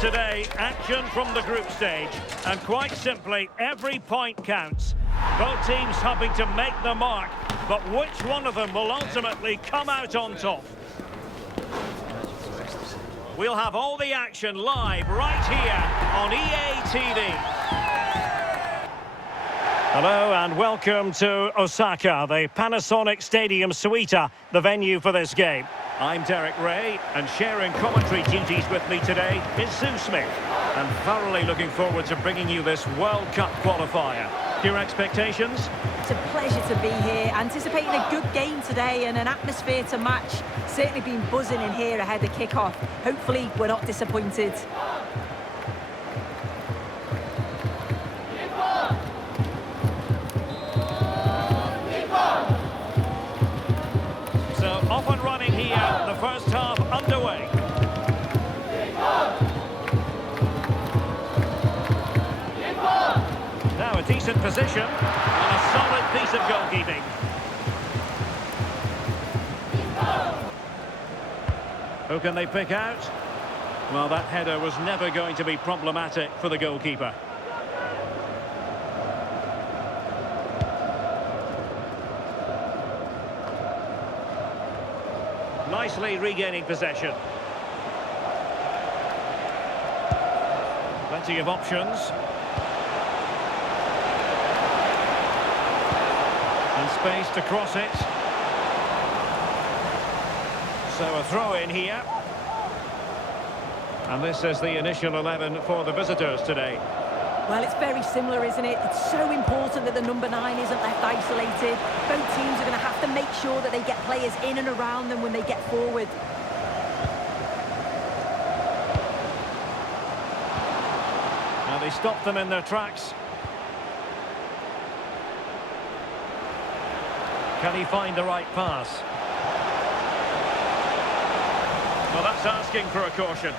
today, action from the group stage. And quite simply, every point counts. Both teams hoping to make the mark, but which one of them will ultimately come out on top? We'll have all the action live right here on EA TV. Hello and welcome to Osaka, the Panasonic Stadium Suita, the venue for this game. I'm Derek Ray, and sharing commentary duties with me today is Sue Smith. I'm thoroughly looking forward to bringing you this World Cup qualifier. Your expectations? It's a pleasure to be here, anticipating a good game today and an atmosphere to match. Certainly been buzzing in here ahead of kick-off. Hopefully we're not disappointed. Off and running here, the first half underway. Now a decent position and a solid piece of goalkeeping. Who can they pick out? Well, that header was never going to be problematic for the goalkeeper. Nicely regaining possession. Plenty of options. And space to cross it. So a throw in here. And this is the initial 11 for the visitors today. Well, it's very similar, isn't it? It's so important that the number 9 isn't left isolated. Both teams are going to have to make sure that they get players in and around them when they get forward. Now they stop them in their tracks. Can he find the right pass? Well, that's asking for a caution.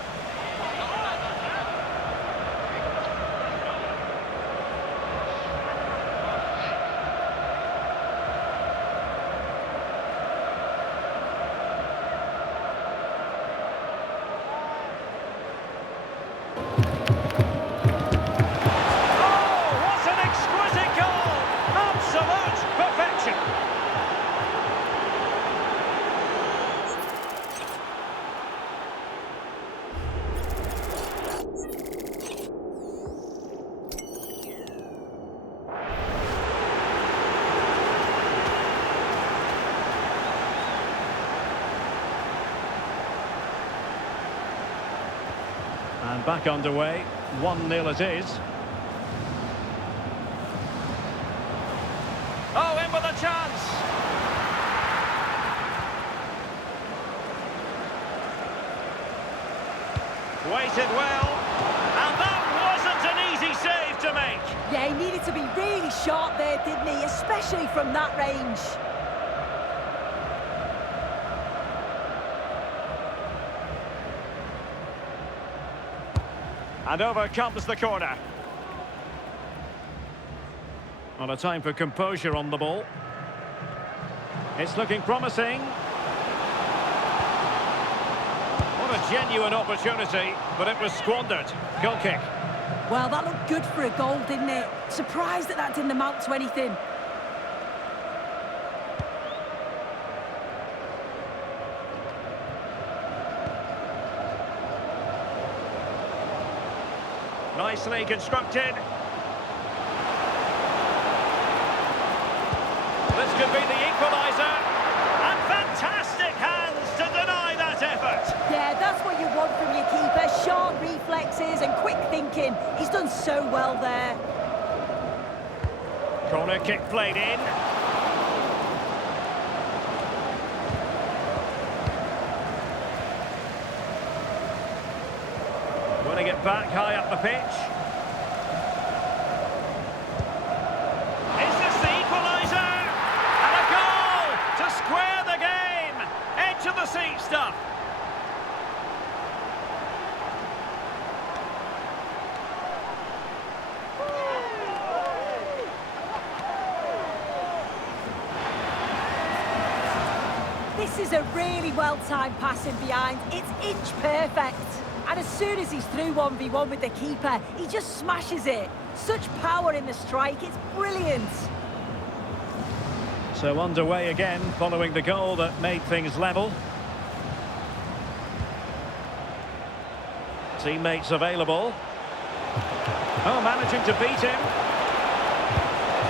And back underway, 1-0 it is. Oh, in with a chance! Waited well, and that wasn't an easy save to make. Yeah, he needed to be really sharp there, didn't he? Especially from that range. And over comes the corner. On a time for composure on the ball. It's looking promising. What a genuine opportunity, but it was squandered. Goal kick. Well, that looked good for a goal, didn't it? Surprised that that didn't amount to anything. Nicely constructed. This could be the equaliser. And fantastic hands to deny that effort. Yeah, that's what you want from your keeper. Sharp reflexes and quick thinking. He's done so well there. Corner kick played in. Winning it back high up the pitch. Is this the equaliser? And a goal to square the game. Edge of the seat stuff. This is a really well-timed passing behind. It's inch perfect. And as soon as he's through 1v1 with the keeper, he just smashes it. Such power in the strike, it's brilliant. So underway again, following the goal that made things level. Teammates available. Oh, managing to beat him.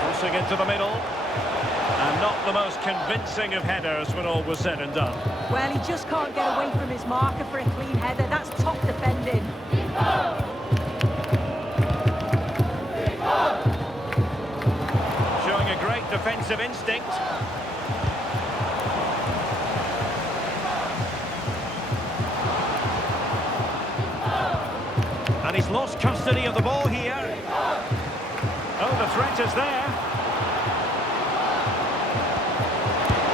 Crossing into the middle. And not the most convincing of headers when all was said and done. Well, he just can't get away from his marker for a clean header. That's top defending. Showing a great defensive instinct. And he's lost custody of the ball here. Oh, the threat is there.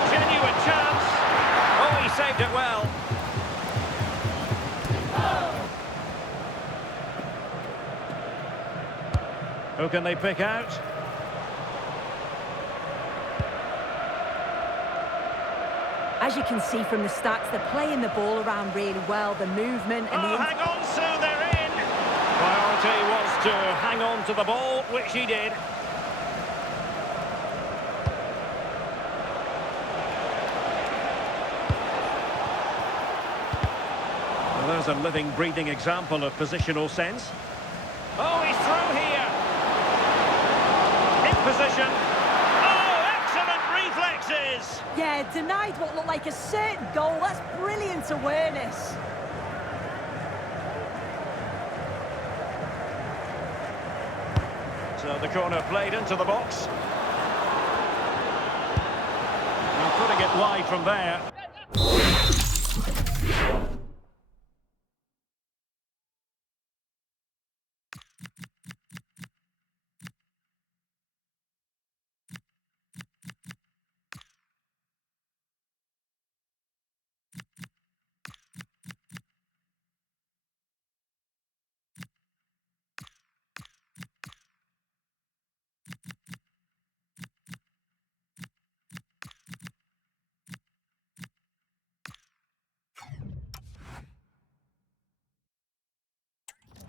Genuine chance. Oh, he saved it well. Who can they pick out? As you can see from the stats, they're playing the ball around really well. The movement and the... hang on, Sue, they're in! Priority was to hang on to the ball, which he did. Well, there's a living, breathing example of positional sense. Oh, he's through here! In position. Oh, excellent reflexes! Yeah, denied what looked like a certain goal. That's brilliant awareness. So the corner played into the box. And putting it wide from there.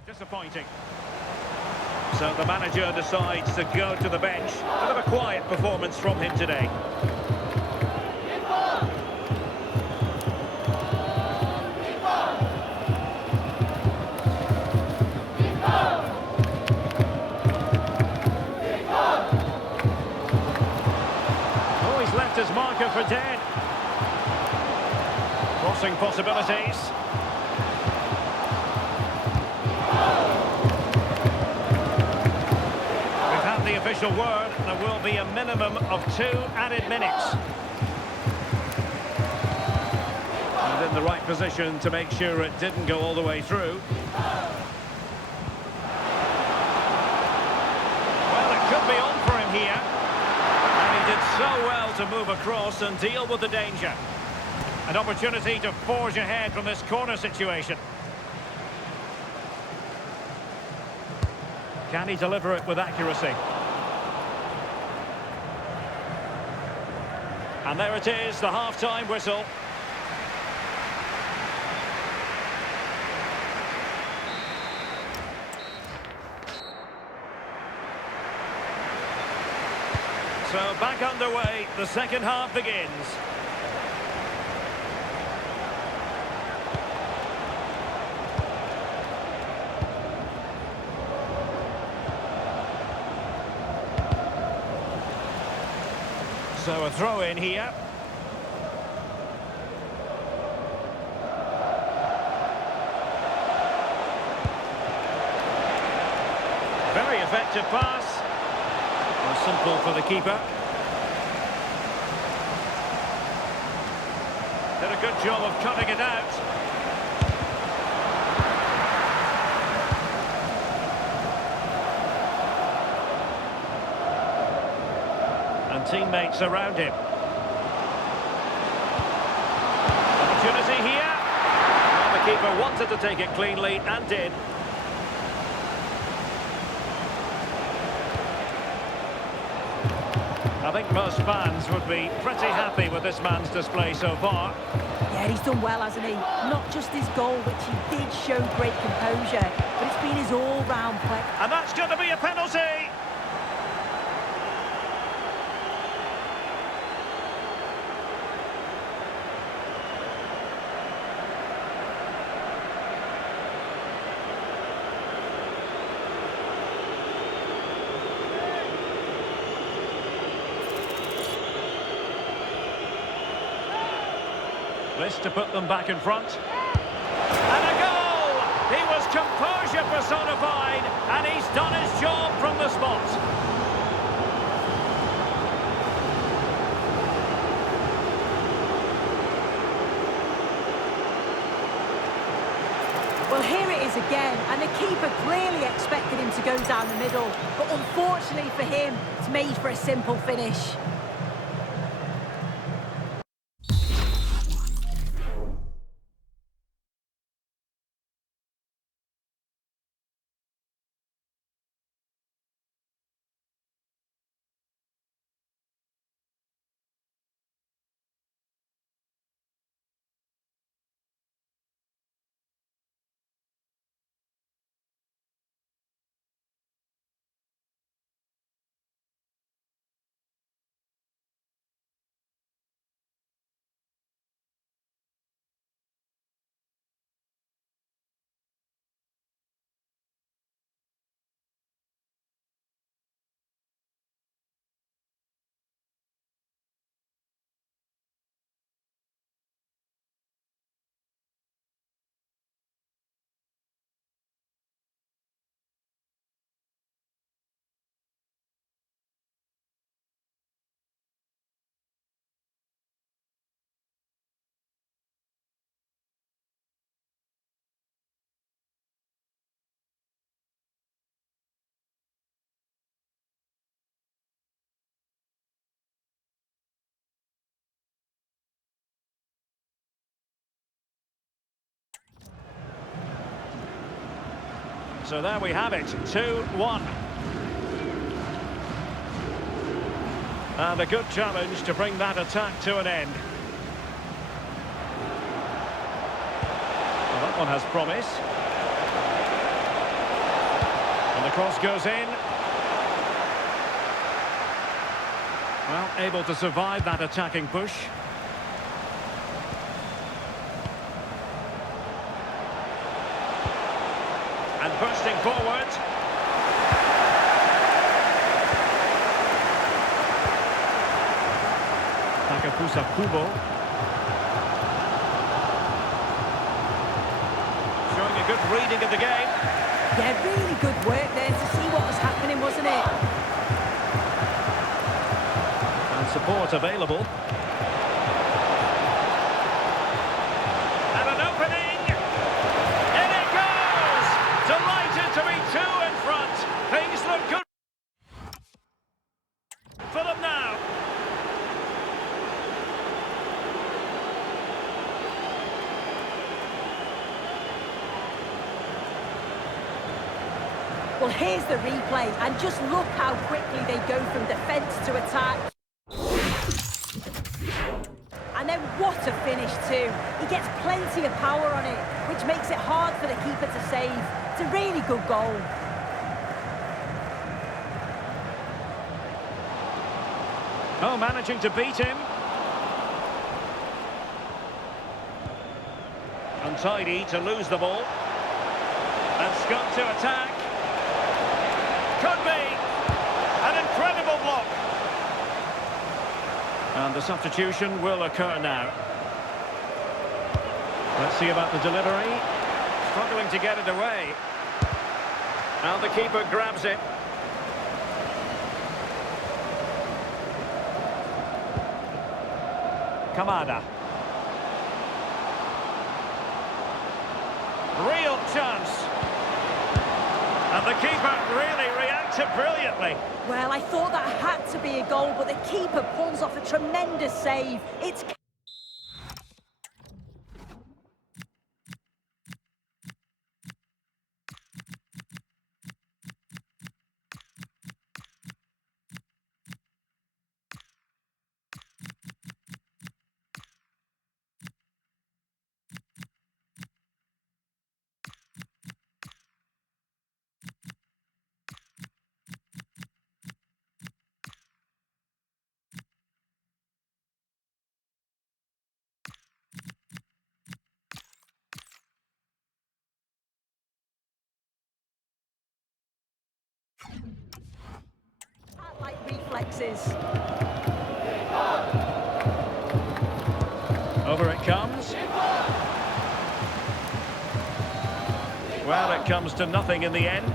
Disappointing. So the manager decides to go to the bench. Bit of a quiet performance from him today. Oh, he's left his marker for dead. Crossing possibilities. The official word, there will be a minimum of 2 added minutes. And in the right position to make sure it didn't go all the way through. Well, it could be on for him here. And he did so well to move across and deal with the danger. An opportunity to forge ahead from this corner situation. Can he deliver it with accuracy? And there it is, the half-time whistle. So back underway, the second half begins. So a throw in here. Very effective pass. Well, simple for the keeper. Did a good job of cutting it out. And teammates around him. Opportunity here. Well, the keeper wanted to take it cleanly and did. I think most fans would be pretty happy with this man's display so far. Yeah, he's done well, hasn't he? Not just his goal, which he did show great composure, but it's been his all-round play. And that's going to be a penalty! This to put them back in front. And a goal! He was composure personified, and he's done his job from the spot. Well, here it is again, and the keeper clearly expected him to go down the middle, but unfortunately for him, it's made for a simple finish. So there we have it, 2-1. And a good challenge to bring that attack to an end. Well, that one has promise. And the cross goes in. Well, able to survive that attacking push. And bursting forward. Takafusa Kubo. Showing a good reading of the game. Yeah, really good work there to see what was happening, wasn't it? And support available. And an opening. In it goes! Delighted to be two in front. Things look good for them now. Well, here's the replay, and just look how quickly they go from defence to attack. And then what a finish too. He gets plenty of power on it, which makes it hard for the keeper to save. It's a really good goal. Oh, managing to beat him. Untidy to lose the ball. And Scott to attack. Could be an incredible block. And the substitution will occur now. Let's see about the delivery. Struggling to get it away. And the keeper grabs it. Kamada. Real chance. And the keeper really reacted brilliantly. Well, I thought that had to be a goal, but the keeper pulls off a tremendous save. It's... reflexes. Over it comes. Well, it comes to nothing in the end.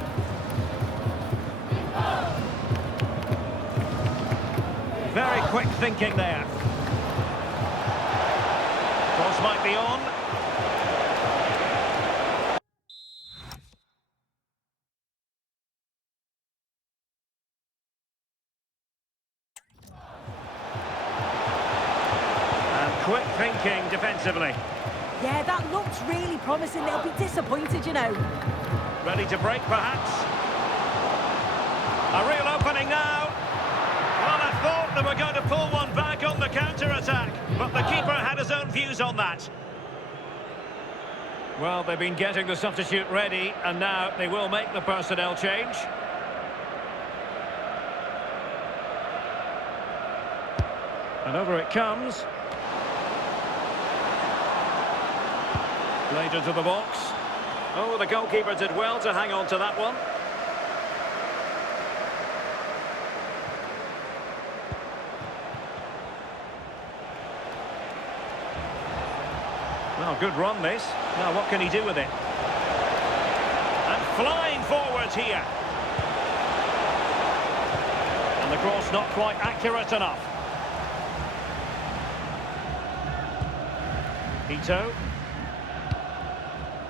Very quick thinking there. Cross might be on. And quick thinking defensively. Yeah, that looks really promising. They'll be disappointed, you know. Ready to break, perhaps. A real opening now. Well, I thought they were going to pull one back on the counter-attack, but the keeper had his own views on that. Well, they've been getting the substitute ready, and now they will make the personnel change. And over it comes. Played into the box. Oh, the goalkeeper did well to hang on to that one. Well, good run this. Now what can he do with it? And flying forwards here. And the cross not quite accurate enough. Ito.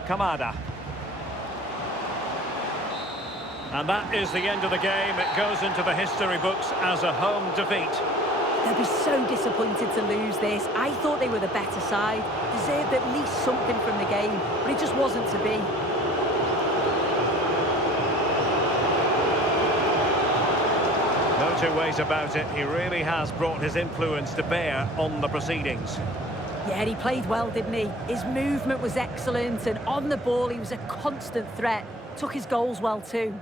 Kamada. And that is the end of the game. It goes into the history books as a home defeat. They'll be so disappointed to lose this. I thought they were the better side. Deserved at least something from the game, but it just wasn't to be. No two ways about it. He really has brought his influence to bear on the proceedings. Yeah, he played well, didn't he? His movement was excellent, and on the ball he was a constant threat. Took his goals well too.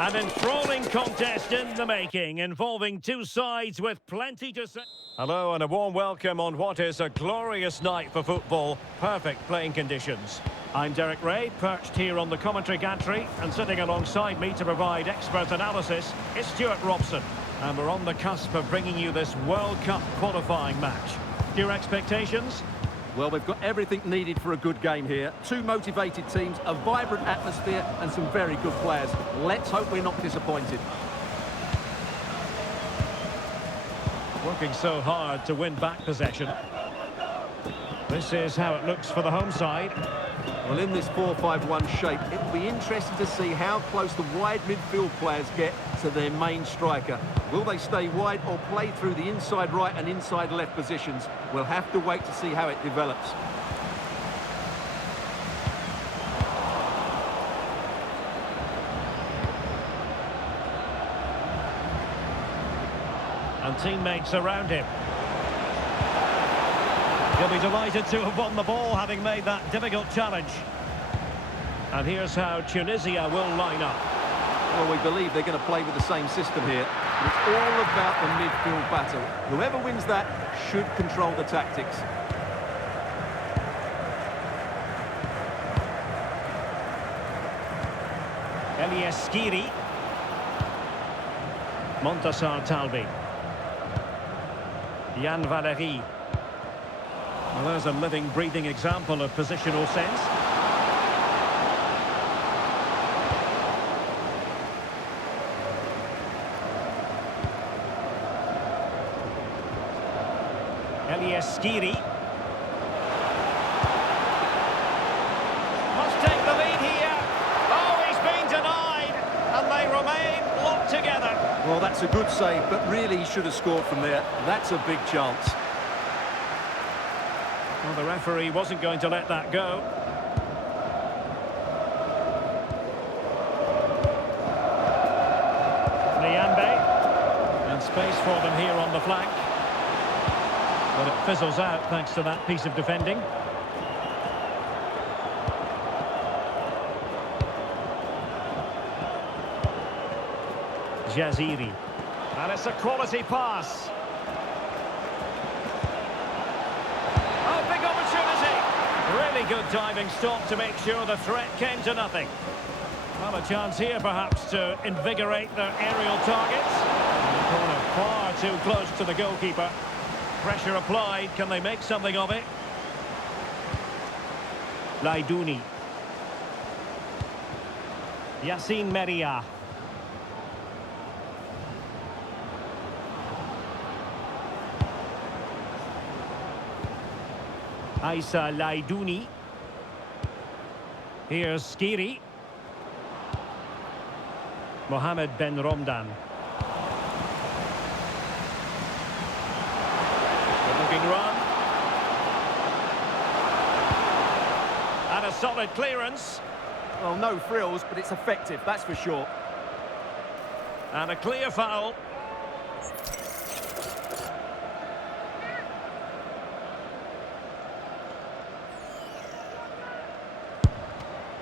An enthralling contest in the making, involving two sides with plenty to say. Hello and a warm welcome on what is a glorious night for football. Perfect playing conditions. I'm Derek Ray, perched here on the commentary gantry, and sitting alongside me to provide expert analysis is Stuart Robson. And we're on the cusp of bringing you this World Cup qualifying match. Your expectations? Well, we've got everything needed for a good game here. Two motivated teams, a vibrant atmosphere and some very good players. Let's hope we're not disappointed. Working so hard to win back possession. This is how it looks for the home side. Well, in this 4-5-1 shape, it will be interesting to see how close the wide midfield players get to their main striker. Will they stay wide or play through the inside right and inside left positions? We'll have to wait to see how it develops. And teammates around him. He'll be delighted to have won the ball, having made that difficult challenge. And here's how Tunisia will line up. Well, we believe they're going to play with the same system here. It's all about the midfield battle. Whoever wins that should control the tactics. Elias Skiri. Montassar Talbi. Jan Valery. Well, there's a living, breathing example of positional sense. Elias Skiri. Must take the lead here. Oh, he's been denied. And they remain locked together. Well, that's a good save, but really he should have scored from there. That's a big chance. Well, the referee wasn't going to let that go. Niambe. And space for them here on the flank. But it fizzles out thanks to that piece of defending. Jaziri. And it's a quality pass. Oh, big opportunity. Really good diving stop to make sure the threat came to nothing. Well, a chance here perhaps to invigorate their aerial targets. The corner far too close to the goalkeeper. Pressure applied. Can they make something of it? Laidouni. Yassine Meria. Aissa Laidouni. Here's Skiri. Mohamed Ben Romdan. Good looking run. And a solid clearance. Well, no frills, but it's effective, that's for sure. And a clear foul.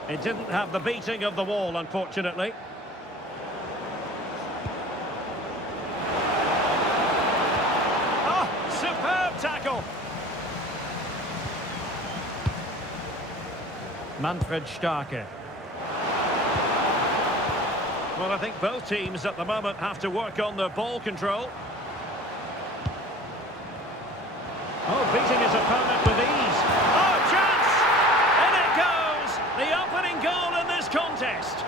It didn't have the beating of the wall, unfortunately. Oh, superb tackle. Manfred Starke. Well, I think both teams at the moment have to work on their ball control. Oh, beating his opponent with ease. Oh, chance! In it goes! The opening goal in this contest.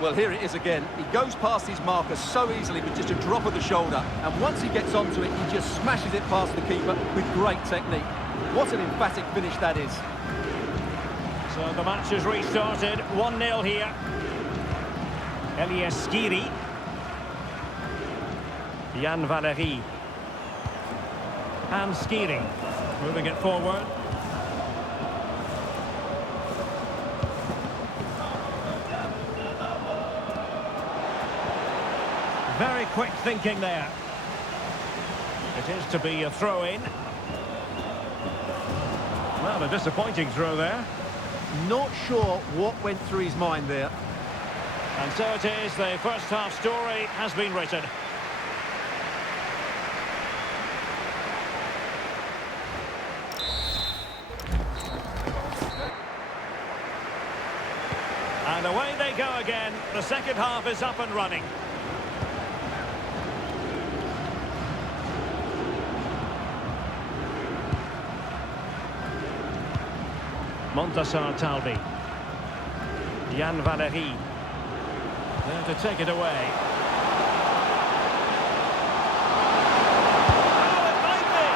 Well, here it is again. He goes past his marker so easily with just a drop of the shoulder. And once he gets onto it, he just smashes it past the keeper with great technique. What an emphatic finish that is. So the match has restarted. 1-0 here. Elias Skiri. Jan Valery. And Skiri. Moving it forward. Very quick thinking there. It It is to be a throw-in. Well, a disappointing throw there. Not sure what went through his mind there. And so it is, the first half story has been written. And away they go again. The second half is up and running. Montassar Talbi. Jan Valery. There to take it away. Oh, it might be!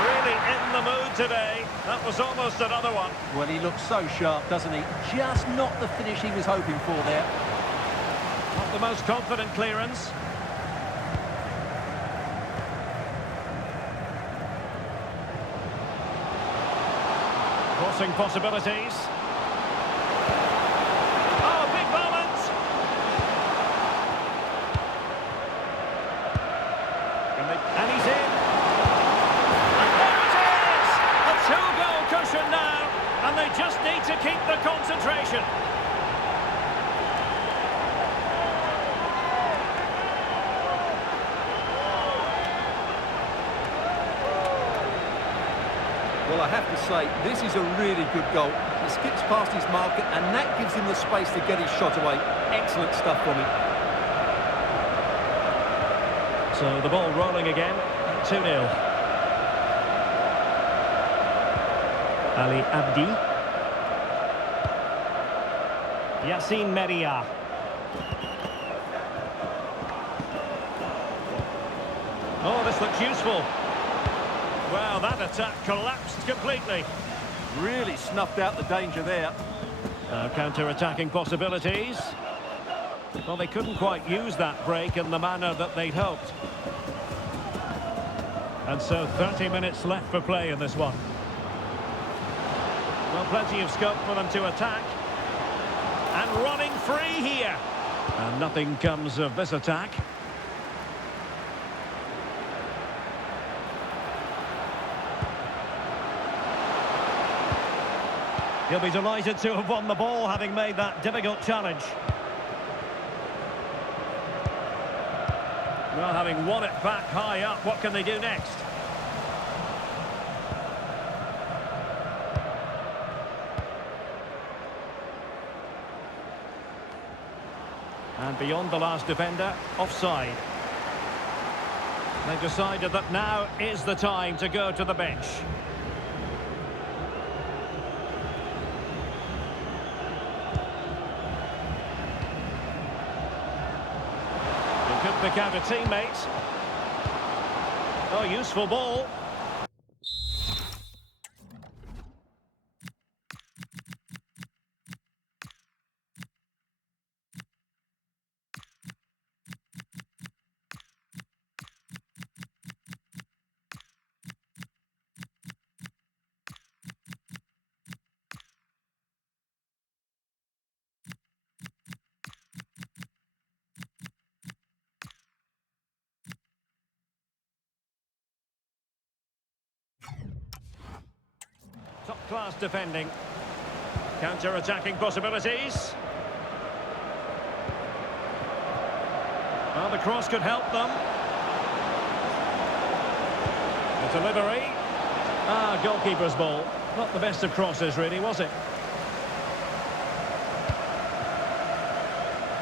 Really in the mood today. That was almost another one. Well, he looks so sharp, doesn't he? Just not the finish he was hoping for there. Not the most confident clearance. Crossing possibilities. Oh, big moment! And he's in. And there it is! A two-goal cushion now, and they just need to keep the concentration. Well, I have to say, this is a really good goal. He skips past his marker, and that gives him the space to get his shot away. Excellent stuff from him. So the ball rolling again, 2-0. Ali Abdi. Yassine Meria. Oh, this looks useful. Well, that attack collapsed completely. Really snuffed out the danger there. Now counter-attacking possibilities. Well, they couldn't quite use that break in the manner that they'd hoped. And so 30 minutes left for play in this one. Well, plenty of scope for them to attack. And running free here. And nothing comes of this attack. He'll be delighted to have won the ball, having made that difficult challenge. Well, having won it back high up, what can they do next? And beyond the last defender, offside. They've decided that now is the time to go to the bench. Could pick out a teammate. Oh, useful ball. Top-class defending. Counter-attacking possibilities. Well, the cross could help them. The delivery. Ah, goalkeeper's ball. Not the best of crosses, really, was it?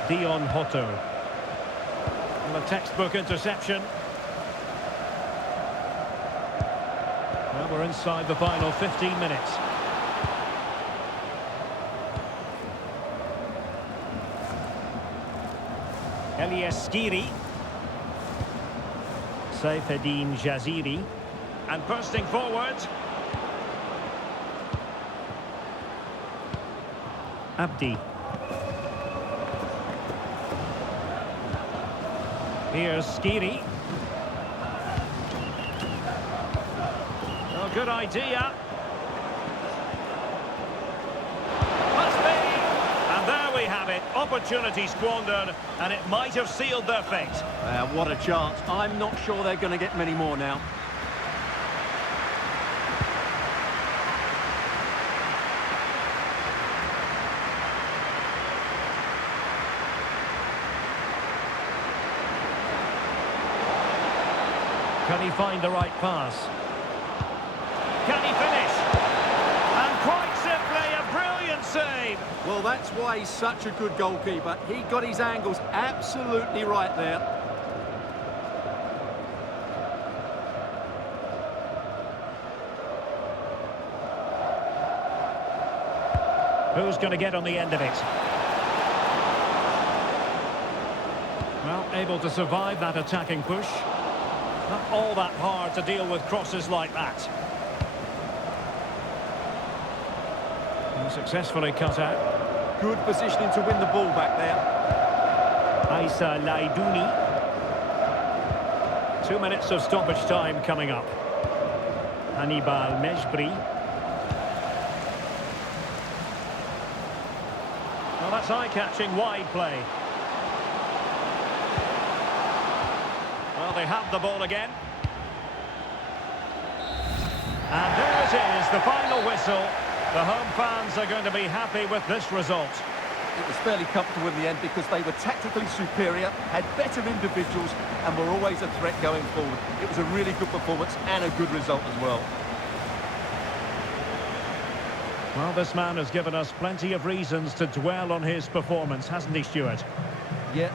Dion Hotto. And a textbook interception. Well, we're inside the final 15 minutes. Elias Skiri. Saifeddine Jaziri. And bursting forward. Abdi. Here's Skiri. Oh, good idea. Must be. And there we have it. Opportunity squandered, and it might have sealed their fate. What a chance. I'm not sure they're going to get many more now. Can he find the right pass? Can he finish? And quite simply, a brilliant save. Well, that's why he's such a good goalkeeper. He got his angles absolutely right there. Who's going to get on the end of it? Well, able to survive that attacking push. Not all that hard to deal with crosses like that. And successfully cut out. Good positioning to win the ball back there. Issa Laidouni. 2 minutes of stoppage time coming up. Hannibal Mejbri. Well, that's eye-catching wide play. Well, they have the ball again. And there it is, the final whistle. The home fans are going to be happy with this result. It was fairly comfortable in the end because they were tactically superior, had better individuals, and were always a threat going forward. It was a really good performance and a good result as well. Well, this man has given us plenty of reasons to dwell on his performance, hasn't he, Stuart? Yeah.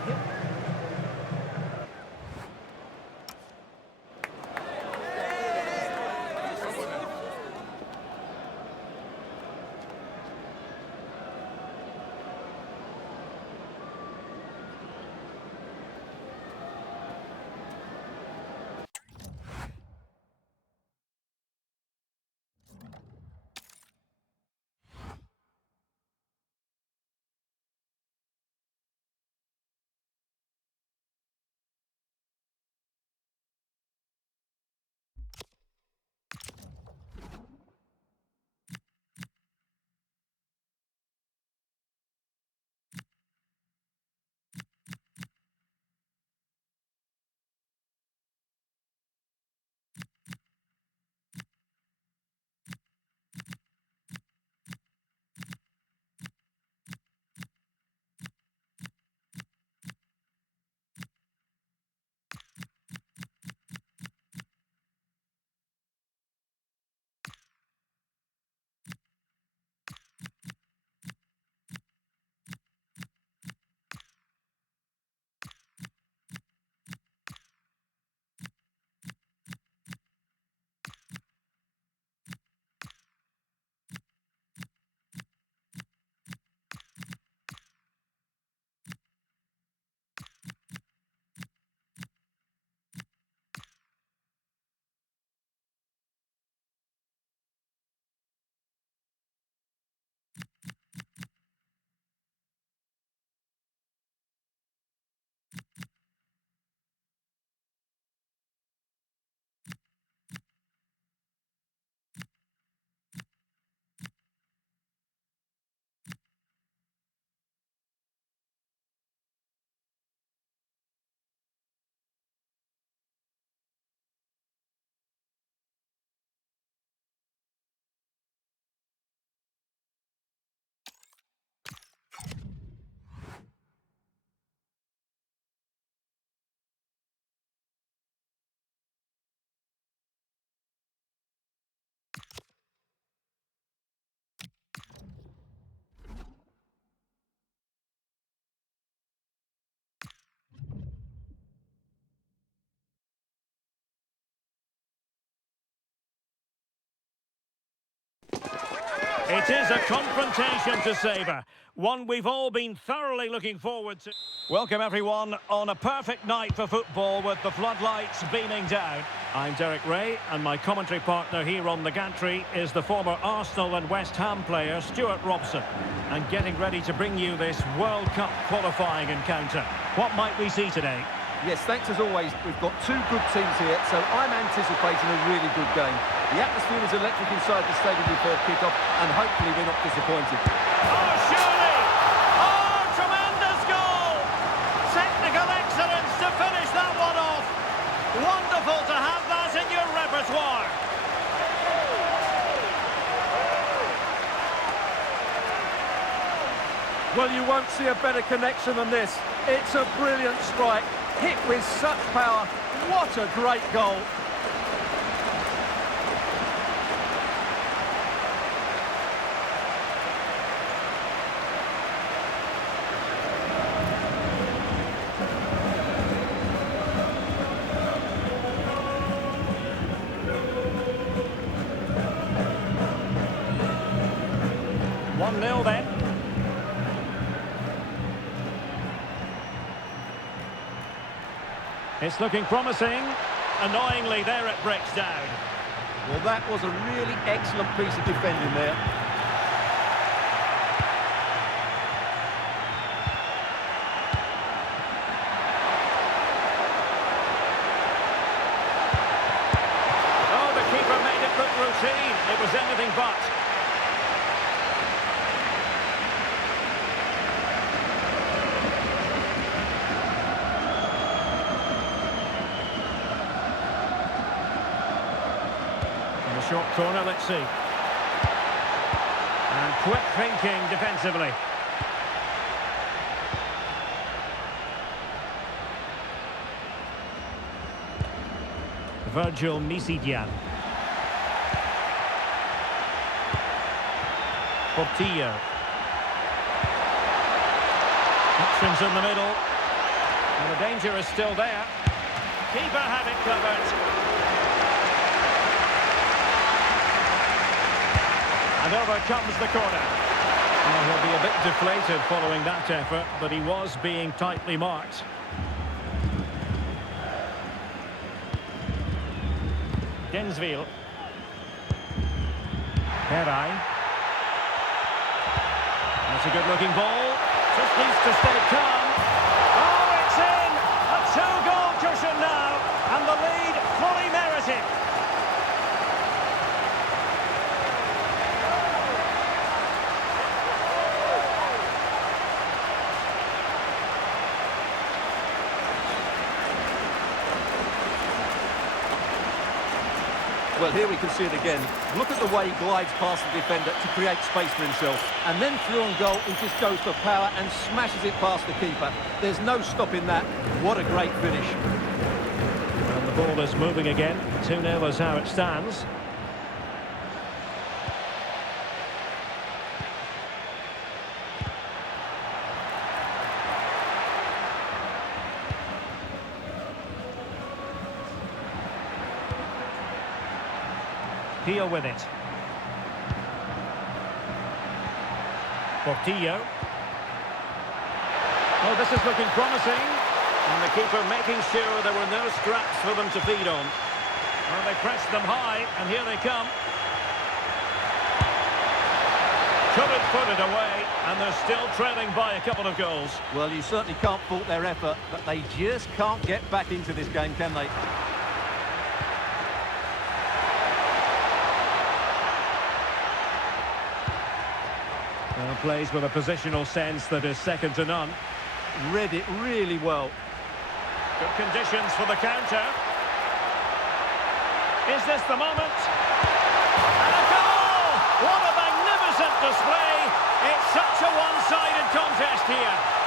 It is a confrontation to savour, one we've all been thoroughly looking forward to. Welcome everyone on a perfect night for football with the floodlights beaming down. I'm Derek Ray and my commentary partner here on the gantry is the former Arsenal and West Ham player Stuart Robson. And getting ready to bring you this World Cup qualifying encounter. What might we see today? Yes, thanks as always. We've got two good teams here, so I'm anticipating a really good game. The atmosphere is electric inside the stadium before kick-off, and hopefully we're not disappointed. Oh, surely! Oh, tremendous goal! Technical excellence to finish that one off. Wonderful to have that in your repertoire. Well, you won't see a better connection than this. It's a brilliant strike, hit with such power, What a great goal. One 0 then. It's looking promising. Annoyingly, there it breaks down. Well, that was a really excellent piece of defending there. Oh, the keeper made it look routine. It was anything but. Short corner, let's see. And quick thinking defensively. Virgil Misidian. Portillo. Options in the middle. And the danger is still there. Keeper had it covered. And over comes the corner. Well, he'll be a bit deflated following that effort, but he was being tightly marked. Densville. Herai. That's a good-looking ball. Just needs to stay calm. Oh, it's in! A two-goal cushion now, and the lead fully merited. Well, here we can see it again. Look at the way he glides past the defender to create space for himself. And then through on goal, he just goes for power and smashes it past the keeper. There's no stopping that. What a great finish. And the ball is moving again. 2-0 is how it stands. Portillo with it. Portillo. Oh, this is looking promising. And the keeper making sure there were no scraps for them to feed on. Well, they pressed them high, and here they come. Couldn't put it away, and they're still trailing by a couple of goals. Well, you certainly can't fault their effort, but they just can't get back into this game, can they? Well, plays with a positional sense that is second to none. Read it really well. Good conditions for the counter. Is this the moment? And a goal! What a magnificent display! It's such a one-sided contest here.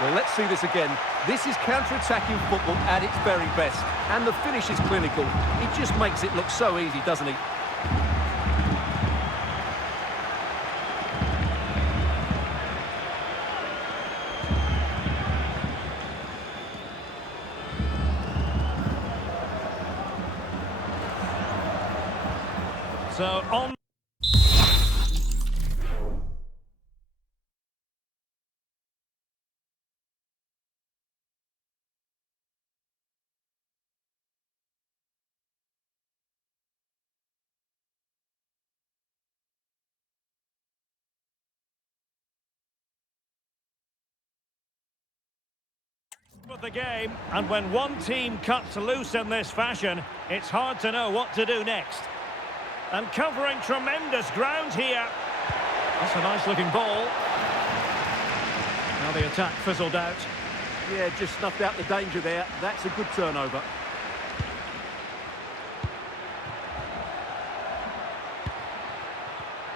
Well, let's see this again. This is counter-attacking football at its very best. And the finish is clinical. He just makes it look so easy, doesn't he? So, on... with the game, and when one team cuts loose in this fashion, it's hard to know what to do next. And covering tremendous ground here. That's a nice looking ball. Now the attack fizzled out. Yeah, just snuffed out the danger there. That's a good turnover.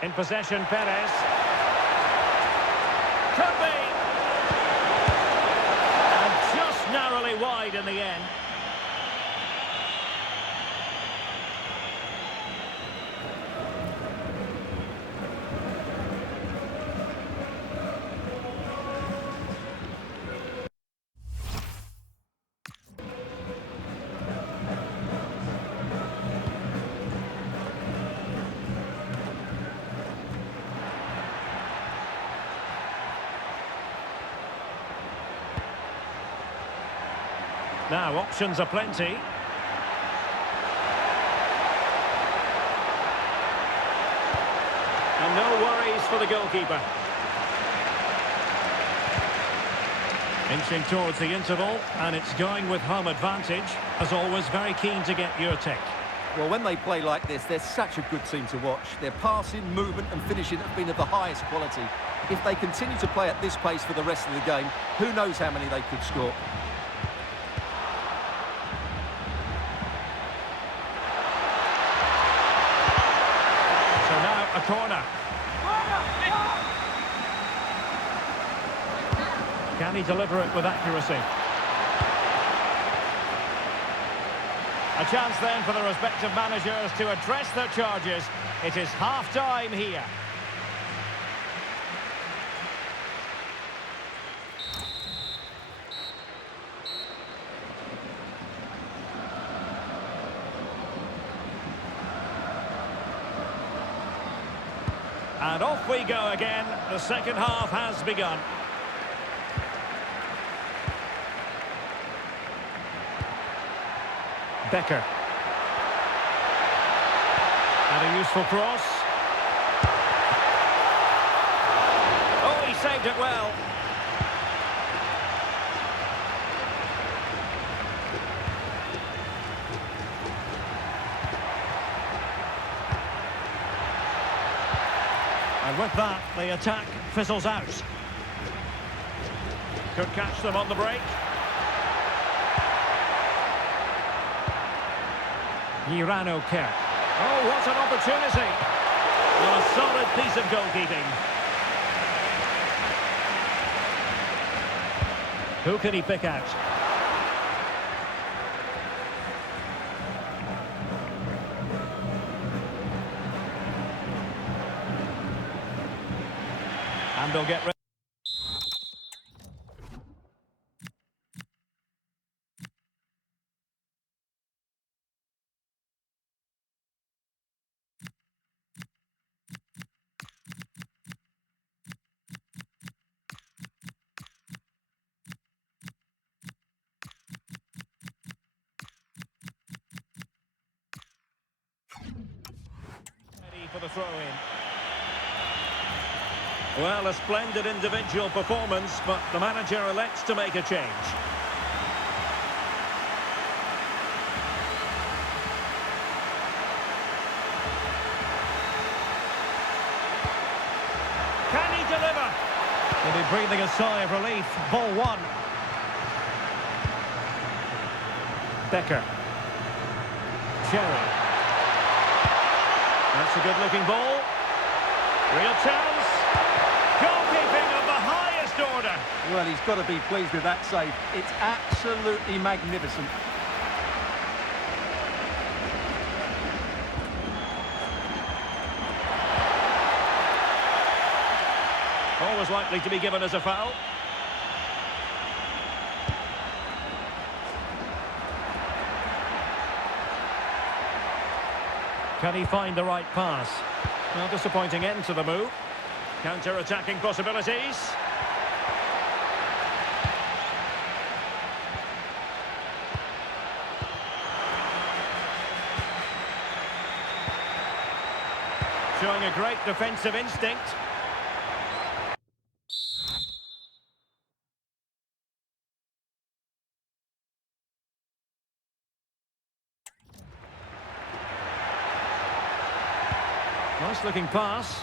In possession, Perez. Could be. wide in the end. Now, options are plenty. And no worries for the goalkeeper. Inching towards the interval, and it's going with home advantage. As always, very keen to get your take. Well, when they play like this, they're such a good team to watch. Their passing, movement and finishing have been of the highest quality. If they continue to play at this pace for the rest of the game, who knows how many they could score. A corner. Can he deliver it with accuracy? A chance then for the respective managers to address their charges. It is half-time here. And off we go again. The second half has begun. Becker. And a useful cross. Oh, he saved it well. And with that, the attack fizzles out. Could catch them on the break. Girano Kerr. Oh, what an opportunity. Well, a solid piece of goalkeeping. Who can he pick out? And they'll get ready. For the throw-in. Well, a splendid individual performance, but the manager elects to make a change. Can he deliver? He'll be breathing a sigh of relief. Ball one. Becker. Cherry. That's a good-looking ball. Real chance. Goalkeeping of the highest order. Well, he's got to be pleased with that save. It's absolutely magnificent. Always likely to be given as a foul. Can he find the right pass? Well, disappointing end to the move. Counter-attacking possibilities. Showing a great defensive instinct. Nice looking pass.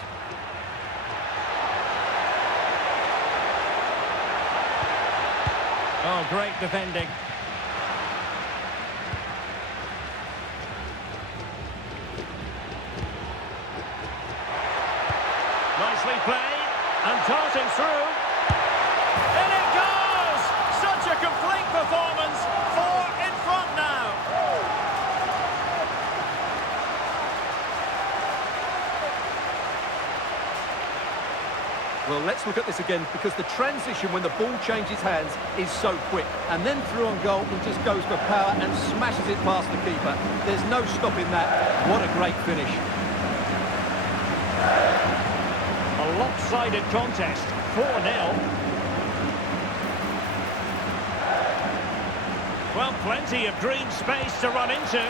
Oh, great defending. Nicely played, and darting through. And it goes! Such a complete performance, Well, let's look at this again, because the transition when the ball changes hands is so quick. And then through on goal, he just goes for power and smashes it past the keeper. There's no stopping that. What a great finish. A lopsided contest, 4-0. Well, plenty of green space to run into.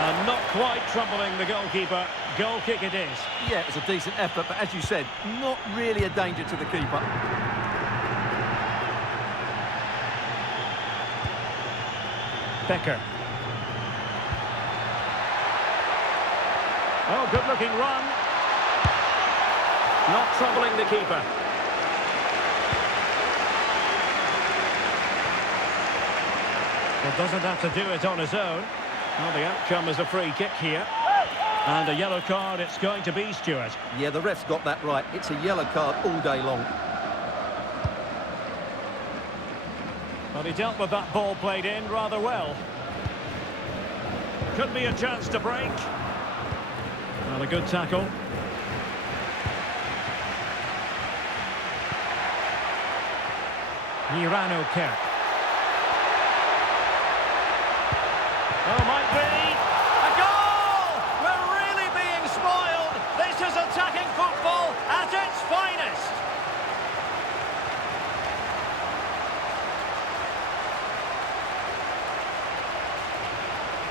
And not quite troubling the goalkeeper. Goal kick it is. Yeah, it's a decent effort, but as you said, not really a danger to the keeper. Becker. Oh, good-looking run. Not troubling the keeper. Well, doesn't have to do it on his own. Well, the outcome is a free kick here. And a yellow card it's going to be, Stuart. Yeah, the ref's got that right. It's a yellow card all day long. Well, he dealt with that ball played in rather well. Could be a chance to break. Well, a good tackle. Hirano Kerr. Oh, might be. A goal! We're really being spoiled. This is attacking football at its finest.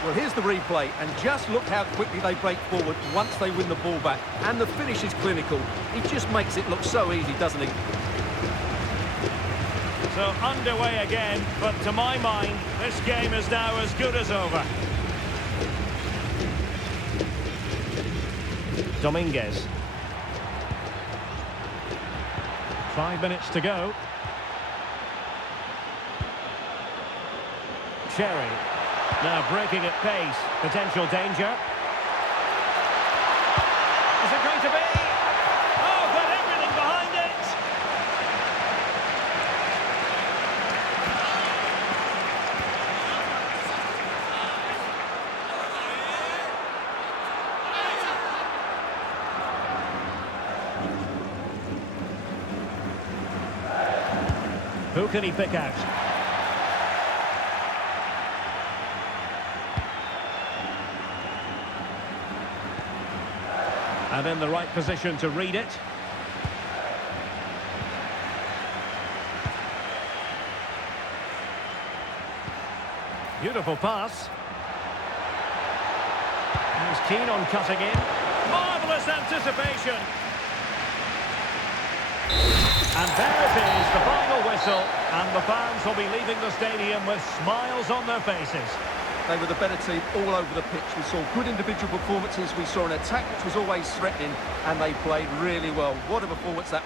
Well, here's the replay, and just look how quickly they break forward once they win the ball back. And the finish is clinical. He just makes it look so easy, doesn't he? So underway again, but to my mind, this game is now as good as over. Dominguez. 5 minutes to go. Cherry. Now breaking at pace. Potential danger. Is it going to be? Oh, got everything behind it. Who can he pick out? And in the right position to read it. Beautiful pass. He's keen on cutting in. Marvellous anticipation. And there it is, the final whistle. And the fans will be leaving the stadium with smiles on their faces. They were the better team all over the pitch. We saw good individual performances. We saw an attack which was always threatening, and they played really well. What a performance that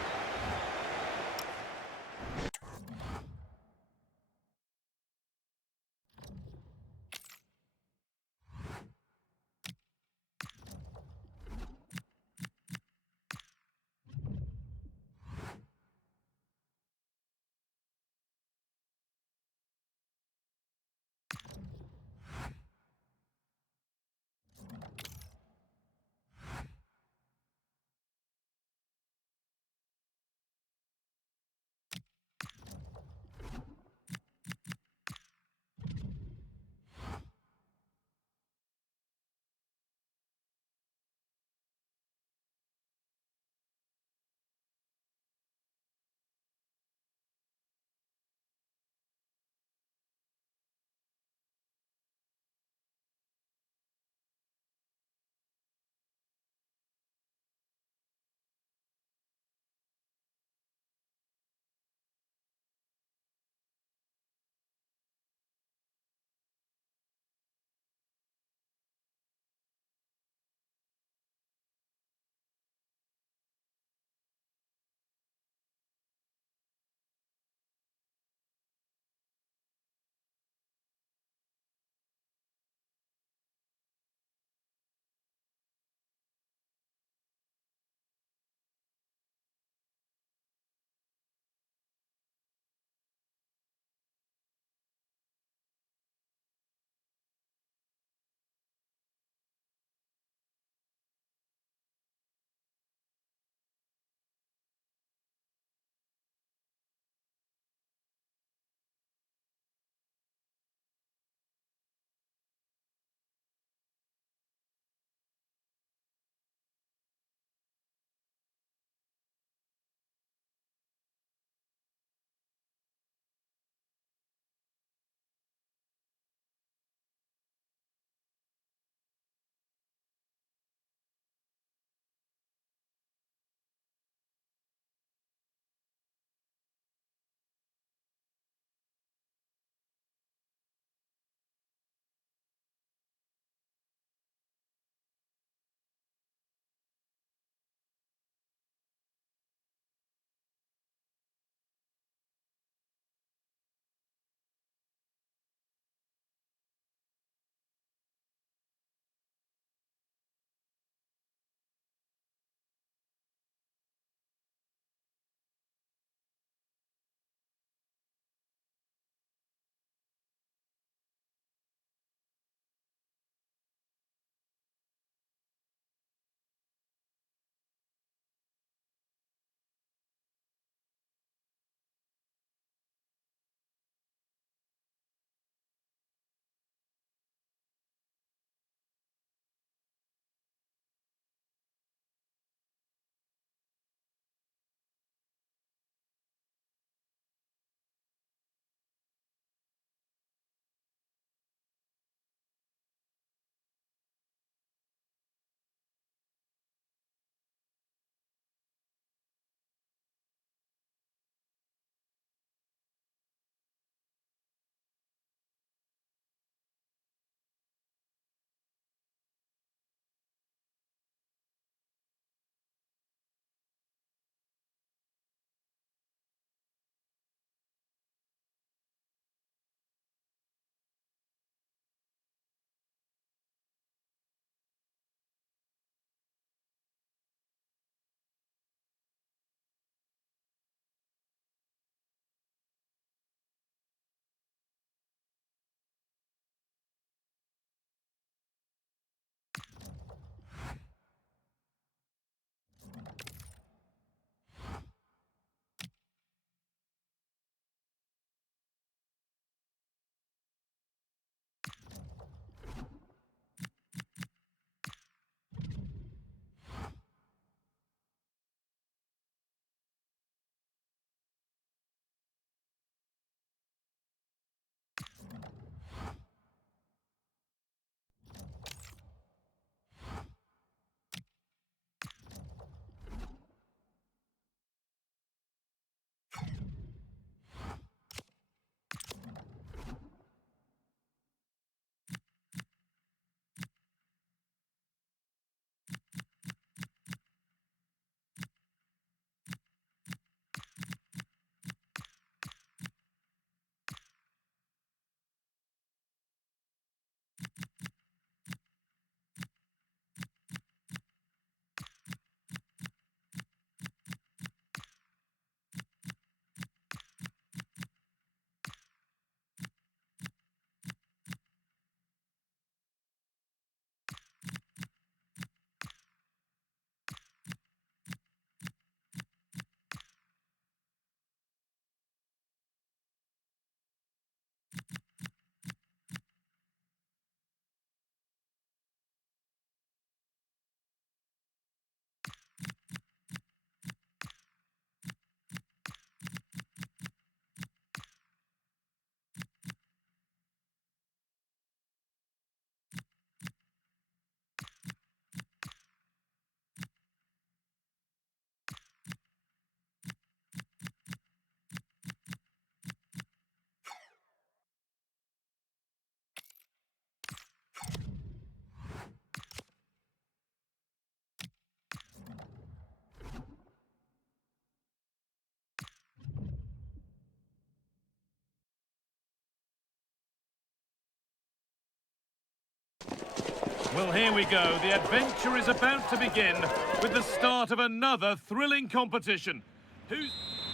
here we go. The adventure is about to begin with the start of another thrilling competition.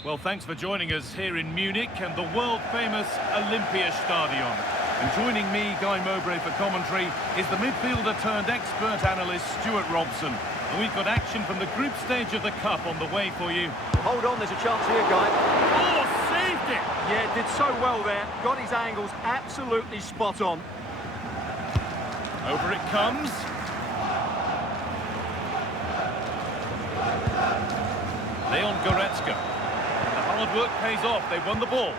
Well, thanks for joining us here in Munich and the world-famous Olympiastadion. And joining me, Guy Mowbray, for commentary is the midfielder-turned-expert analyst Stuart Robson. And we've got action from the group stage of the Cup on the way for you. Hold on, there's a chance here, Guy. Oh, saved it! Yeah, did so well there. Got his angles absolutely spot on. Over it comes. Leon Goretzka. The hard work pays off. They've won the ball.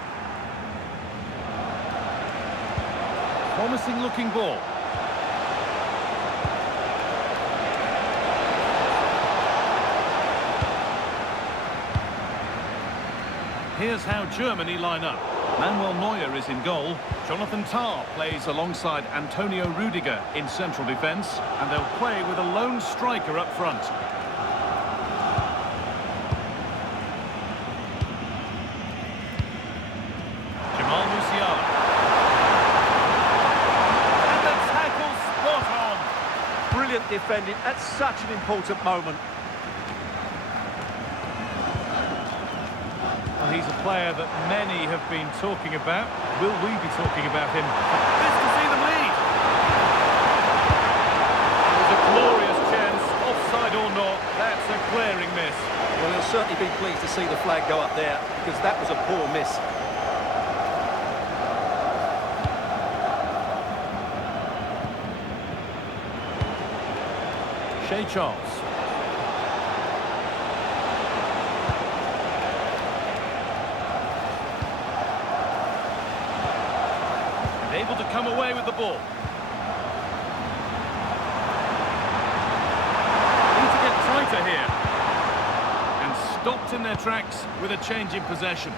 Promising looking ball. Here's how Germany line up. Manuel Neuer is in goal. Jonathan Tah plays alongside Antonio Rudiger in central defence. And they'll play with a lone striker up front. Jamal Musiala. And the tackle spot on. Brilliant defending at such an important moment. Well, he's a player that many have been talking about. Will we be talking about him? This to see them lead. It was a glorious chance, offside or not. That's a glaring miss. Well, he'll certainly be pleased to see the flag go up there, because that was a poor miss. Shea Charles. Able to come away with the ball. Need to get tighter here. And stopped in their tracks with a change in possession.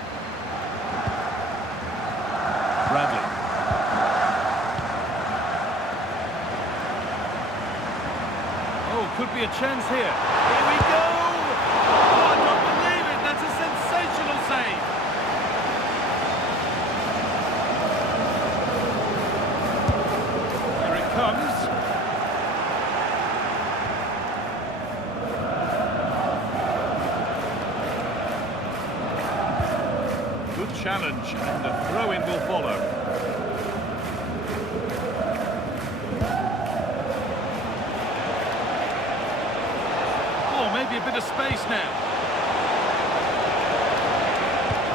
Bradley. Oh, could be a chance here. Here we go! Oh, I don't believe it! That's a sensational save! Comes. Good challenge, and the throw-in will follow. Oh, maybe a bit of space now.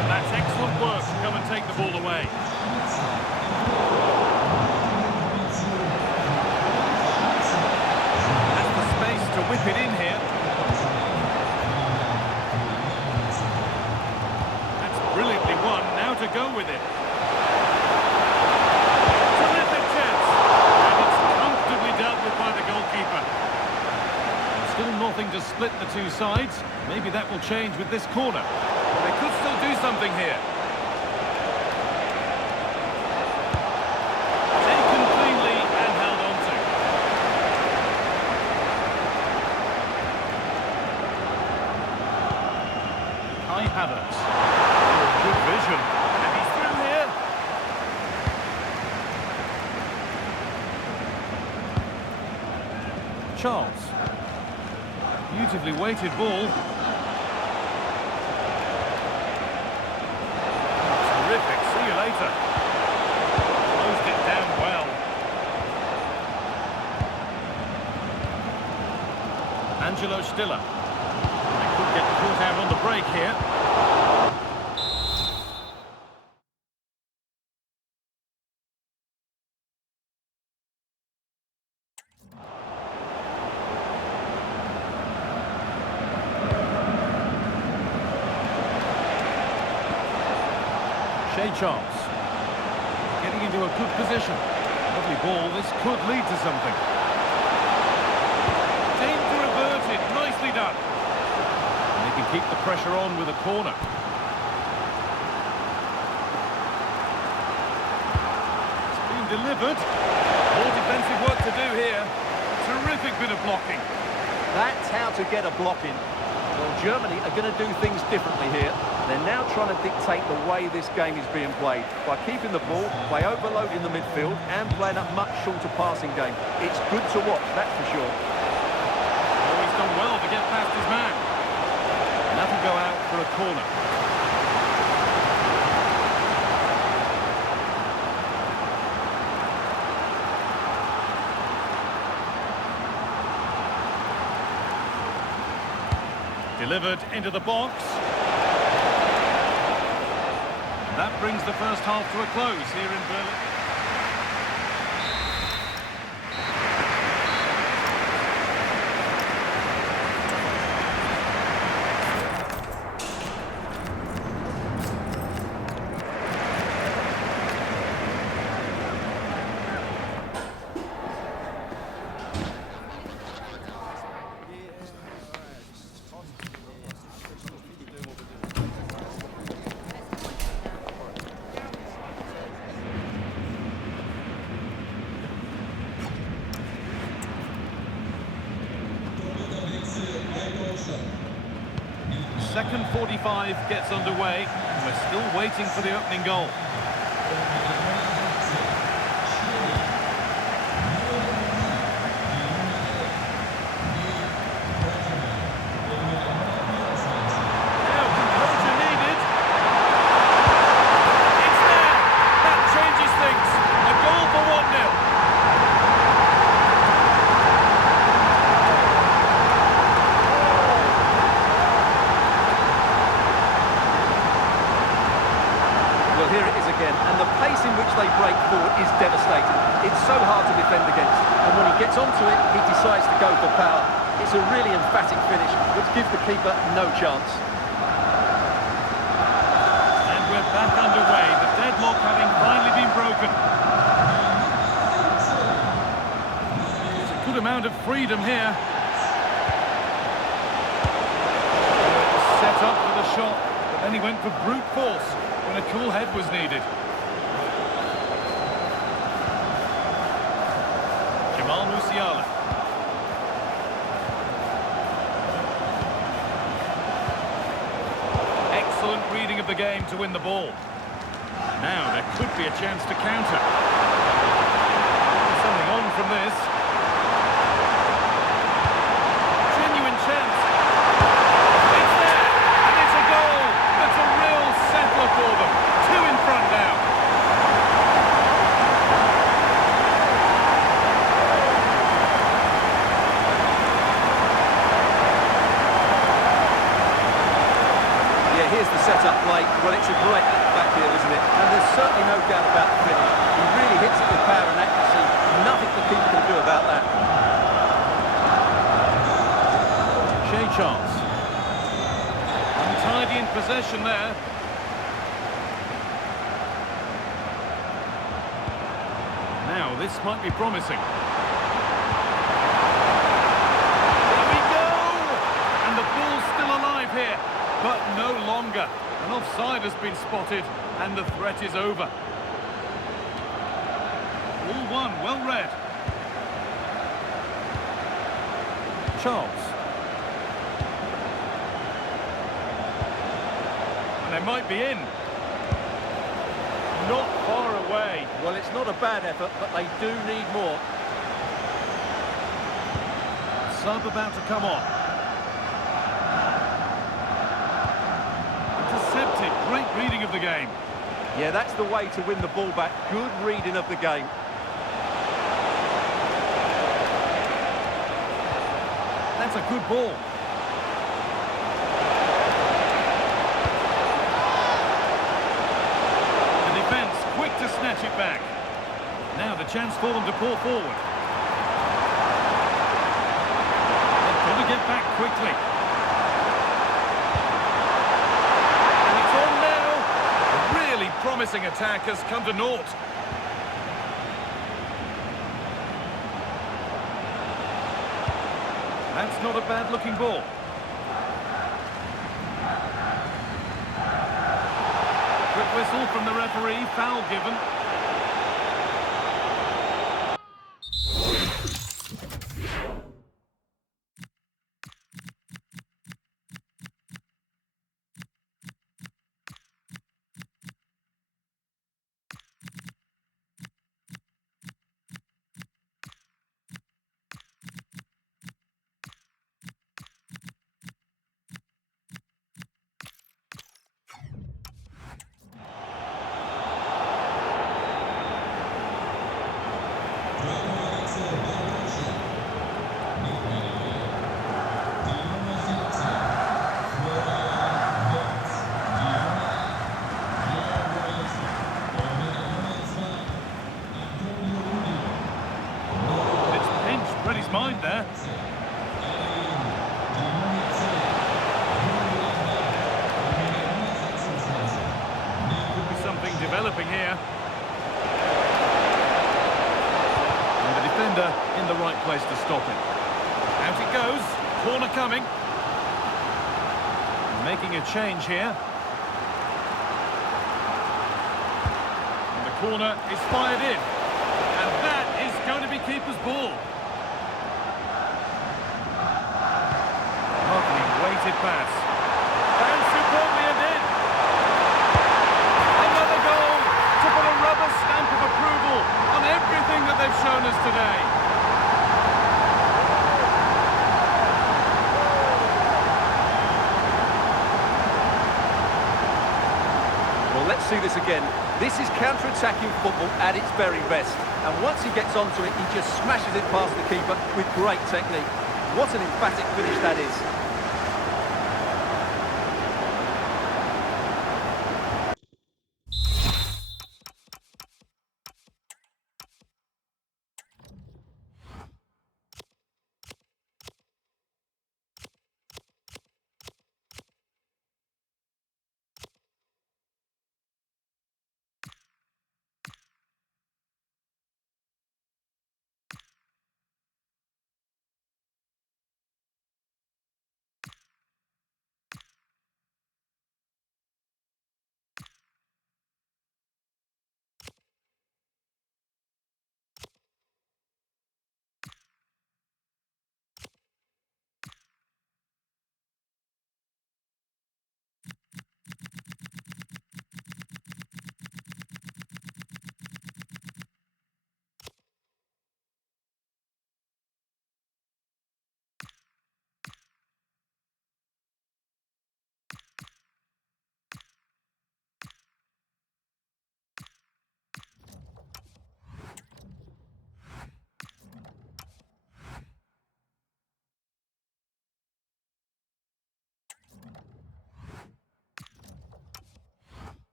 And that's excellent work to come and take the ball away. To whip it in here. That's brilliantly won. Now to go with it. Terrific chance. And it's comfortably dealt with by the goalkeeper. Still nothing to split the two sides. Maybe that will change with this corner. They could still do something here. Taken cleanly and held on to. Havertz. Oh, good vision. And he's through here. Charles. Beautifully weighted ball. Terrific. See you later. Closed it down well. Angelo Stiller. They could get caught out on the break here. Shea Charles. Getting into a good position. Lovely ball. This could lead to something. Danger averted. Nicely done. And they can keep the pressure on with a corner. It's been delivered. More defensive work to do here. Terrific bit of blocking. That's how to get a block in. Well, Germany are going to do things differently here. They're now trying to dictate the way this game is being played by keeping the ball, by overloading the midfield and playing a much shorter passing game. It's good to watch, that's for sure. Oh, he's done well to get past his man. And that'll go out for a corner. Delivered into the box. That brings the first half to a close here in Berlin. Second 45 gets underway. We're still waiting for the opening goal. Now composure needed. It's there. That changes things. A goal for 1-0. Well, here it is again, and the pace in which they break forward is devastating. It's so hard to defend against, and when he gets onto it, he decides to go for power. It's a really emphatic finish, which gives the keeper no chance. And we're back underway, the deadlock having finally been broken. There's a good amount of freedom here. Set up for the shot, but then he went for brute force when a cool head was needed. Musiala. Excellent reading of the game to win the ball. Now there could be a chance to counter. Something on from this. Genuine chance. It's there, and it's a goal. That's a real settler for them. 2 in front now. Here's the set-up play. Well, it's a great back here, isn't it? And there's certainly no doubt about the finish. He really hits it with power and accuracy. Nothing the keeper can do about that. Shea chance. Untidy in possession there. Now, this might be promising. There we go! And the ball's still alive here. But no longer. An offside has been spotted, and the threat is over. All one, well read. Charles. And they might be in. Not far away. Well, it's not a bad effort, but they do need more. Sub about to come on. Intercepted. Great reading of the game. Yeah, that's the way to win the ball back. Good reading of the game. That's a good ball. The defence quick to snatch it back. Now the chance for them to pour forward. They've got to get back quickly. And it's on now. A really promising attack has come to naught. That's not a bad-looking ball. Quick whistle from the referee, foul given. in the right place to stop it. Out it goes. Corner coming. Making a change here. And the corner is fired in. And that is going to be keeper's ball. Lovely weighted pass. And superbly and in. Another goal to put a rubber stamp of approval on everything that they've shown us today. Well, let's see this again. This is counter-attacking football at its very best. And once he gets onto it, he just smashes it past the keeper with great technique. What an emphatic finish that is.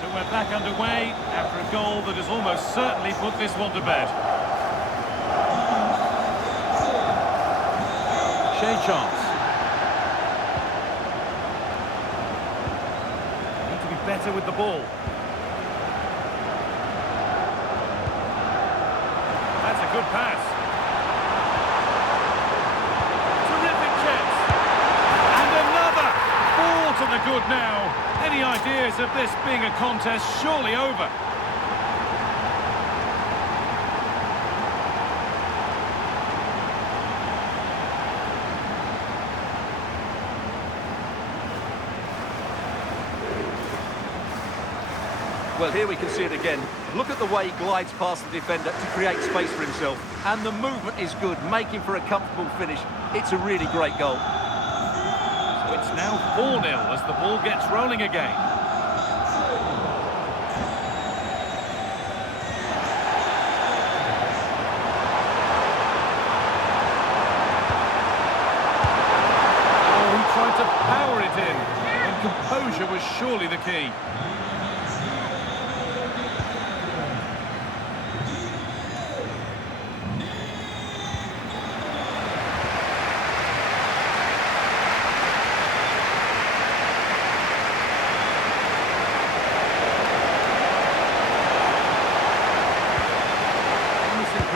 So we're back underway after a goal that has almost certainly put this one to bed. Shea chance. Need to be better with the ball. That's a good pass. Terrific chance. And another. Four to the good now. Any ideas of this being a contest surely over? Well, here we can see it again. Look at the way he glides past the defender to create space for himself. And the movement is good, making for a comfortable finish. It's a really great goal. So it's now 4-0 as the ball gets rolling again. Oh, he tried to power it in, and composure was surely the key.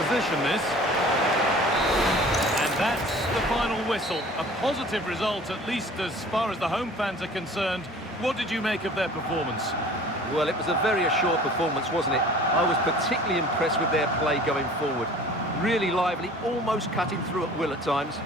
Position this. And that's the final whistle. A positive result, at least as far as the home fans are concerned. What did you make of their performance? Well, it was a very assured performance, wasn't it? I was particularly impressed with their play going forward. Really lively, almost cutting through at will at times.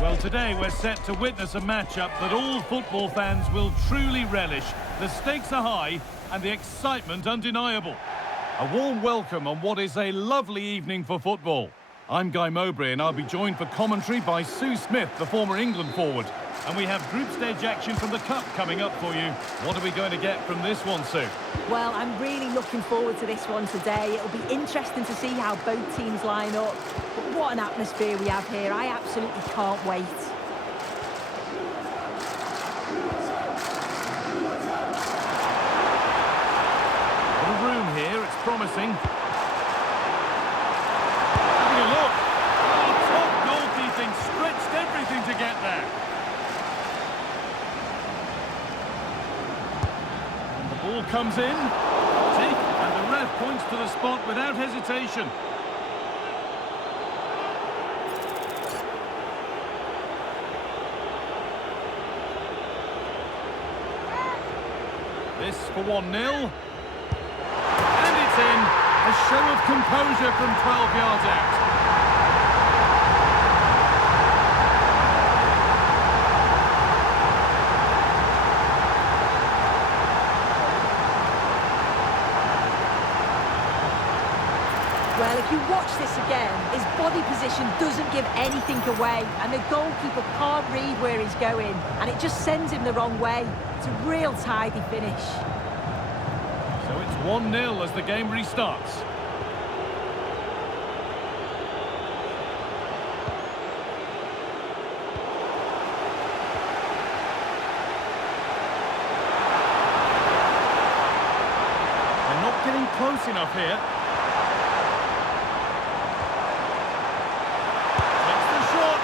Well, today we're set to witness a matchup that all football fans will truly relish. The stakes are high and the excitement undeniable. A warm welcome on what is a lovely evening for football. I'm Guy Mowbray and I'll be joined for commentary by Sue Smith, the former England forward. And we have group stage action from the Cup coming up for you. What are we going to get from this one, Sue? Well, I'm really looking forward to this one today. It'll be interesting to see how both teams line up. But what an atmosphere we have here. I absolutely can't wait. A room here, it's promising. Having a look. Oh, top goalkeeping, stretched everything to get there. And the ball comes in. And the ref points to the spot without hesitation. This for 1-0. And it's in. A show of composure from 12 yards out. Well, if you watch this again, his body position doesn't give anything away, and the goalkeeper can't read where he's going, and it just sends him the wrong way. It's a real tidy finish. So it's 1-0 as the game restarts. They're not getting close enough here. Takes the shot.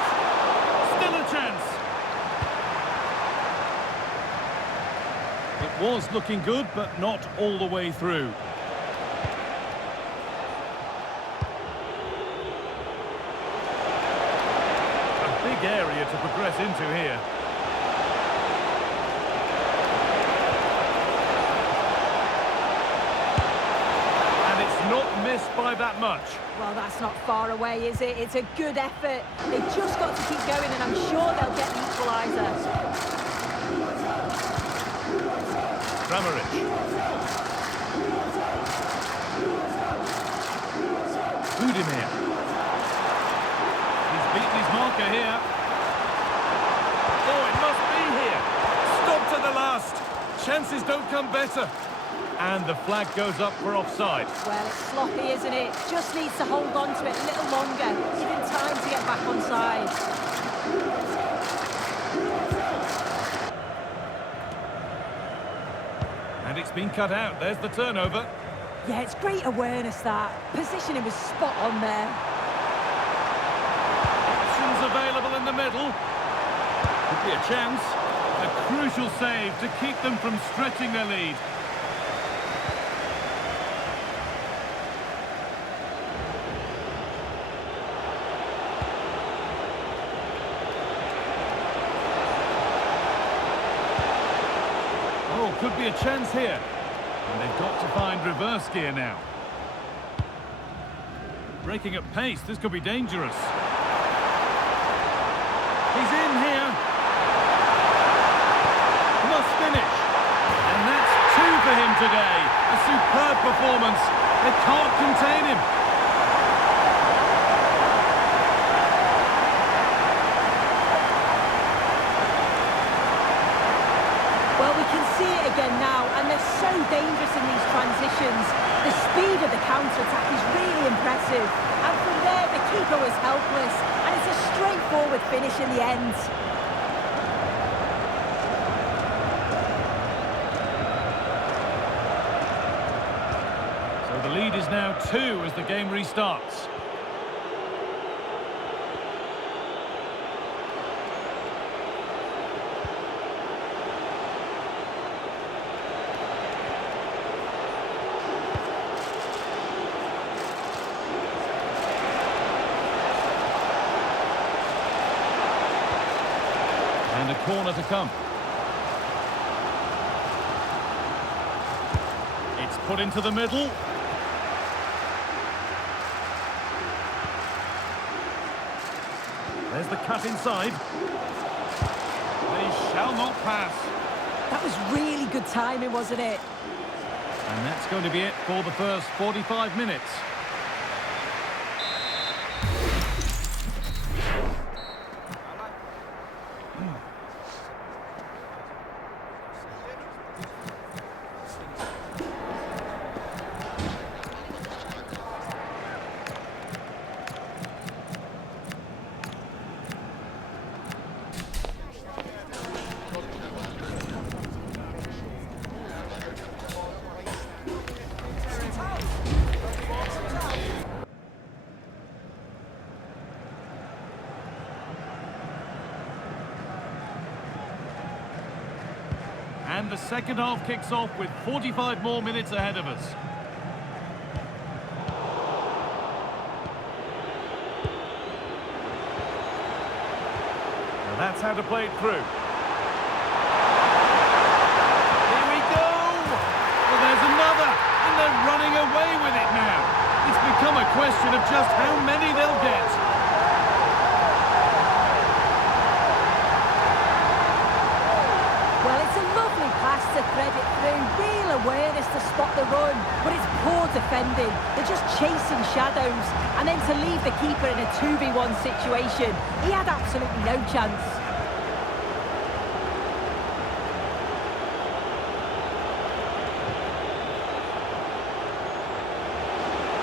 Still a chance. It was looking good, but not all the way through. A big area to progress into here. And it's not missed by that much. Well, that's not far away, is it? It's a good effort. They've just got to keep going, and I'm sure they'll get the equaliser. Kramaric. Budimir. He's beaten his marker here. Oh, it must be here. Stopped at the last. Chances don't come better. And the flag goes up for offside. Well, it's sloppy, isn't it? Just needs to hold on to it a little longer. Give him time to get back onside. And it's been cut out. There's the turnover. Yeah, it's great awareness, that. Positioning was spot on there. Options available in the middle. Could be a chance. A crucial save to keep them from stretching their lead. Oh, could be a chance here. And they've got to find reverse gear now. Breaking at pace, this could be dangerous. He's in here. Must finish. And that's two for him today. A superb performance. They can't contain him. Well, we can see it again now, and they're so dangerous in these transitions. The speed of the counter-attack is really impressive. And from there, the keeper was helpless. And it's a straightforward finish in the end. So the lead is now 2 as the game restarts. And a corner to come. It's put into the middle. There's the cut inside. They shall not pass. That was really good timing, wasn't it? And that's going to be it for the first 45 minutes. And the second half kicks off with 45 more minutes ahead of us. Well, that's how to play it through. Here we go! Well, there's another, and they're running away with it now. It's become a question of just how many they'll get. Well, it's a lovely pass to thread it through. Real awareness to spot the run, but it's poor defending. They're just chasing shadows. And then to leave the keeper in a 2v1 situation, he had absolutely no chance.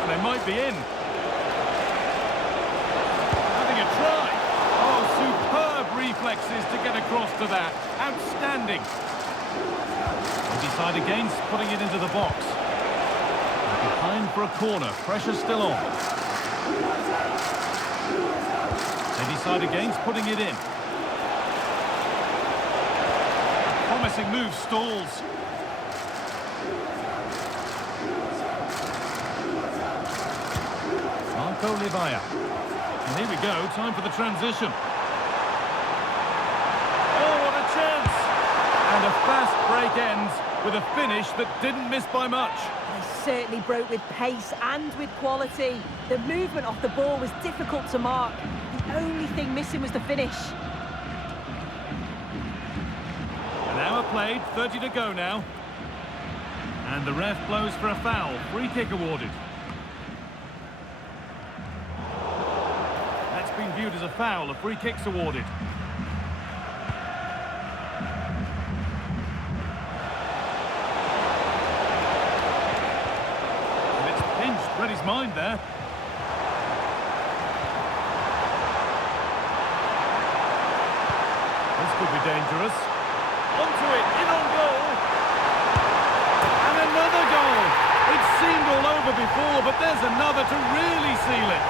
They might be in. Having a try. Oh, superb reflexes to get across to that. Outstanding. They decide against putting it into the box. Behind for a corner. Pressure still on. They decide against putting it in. A promising move stalls. Olivia. And here we go, time for the transition. Oh, what a chance! And a fast break ends with a finish that didn't miss by much. They certainly broke with pace and with quality. The movement off the ball was difficult to mark. The only thing missing was the finish. An hour played, 30 to go now. And the ref blows for a foul. Free kick awarded. Been viewed as a foul, a free kick's awarded. And it's pinched, read his mind there. This could be dangerous. Onto it, in on goal. And another goal. It seemed all over before, but there's another to really seal it.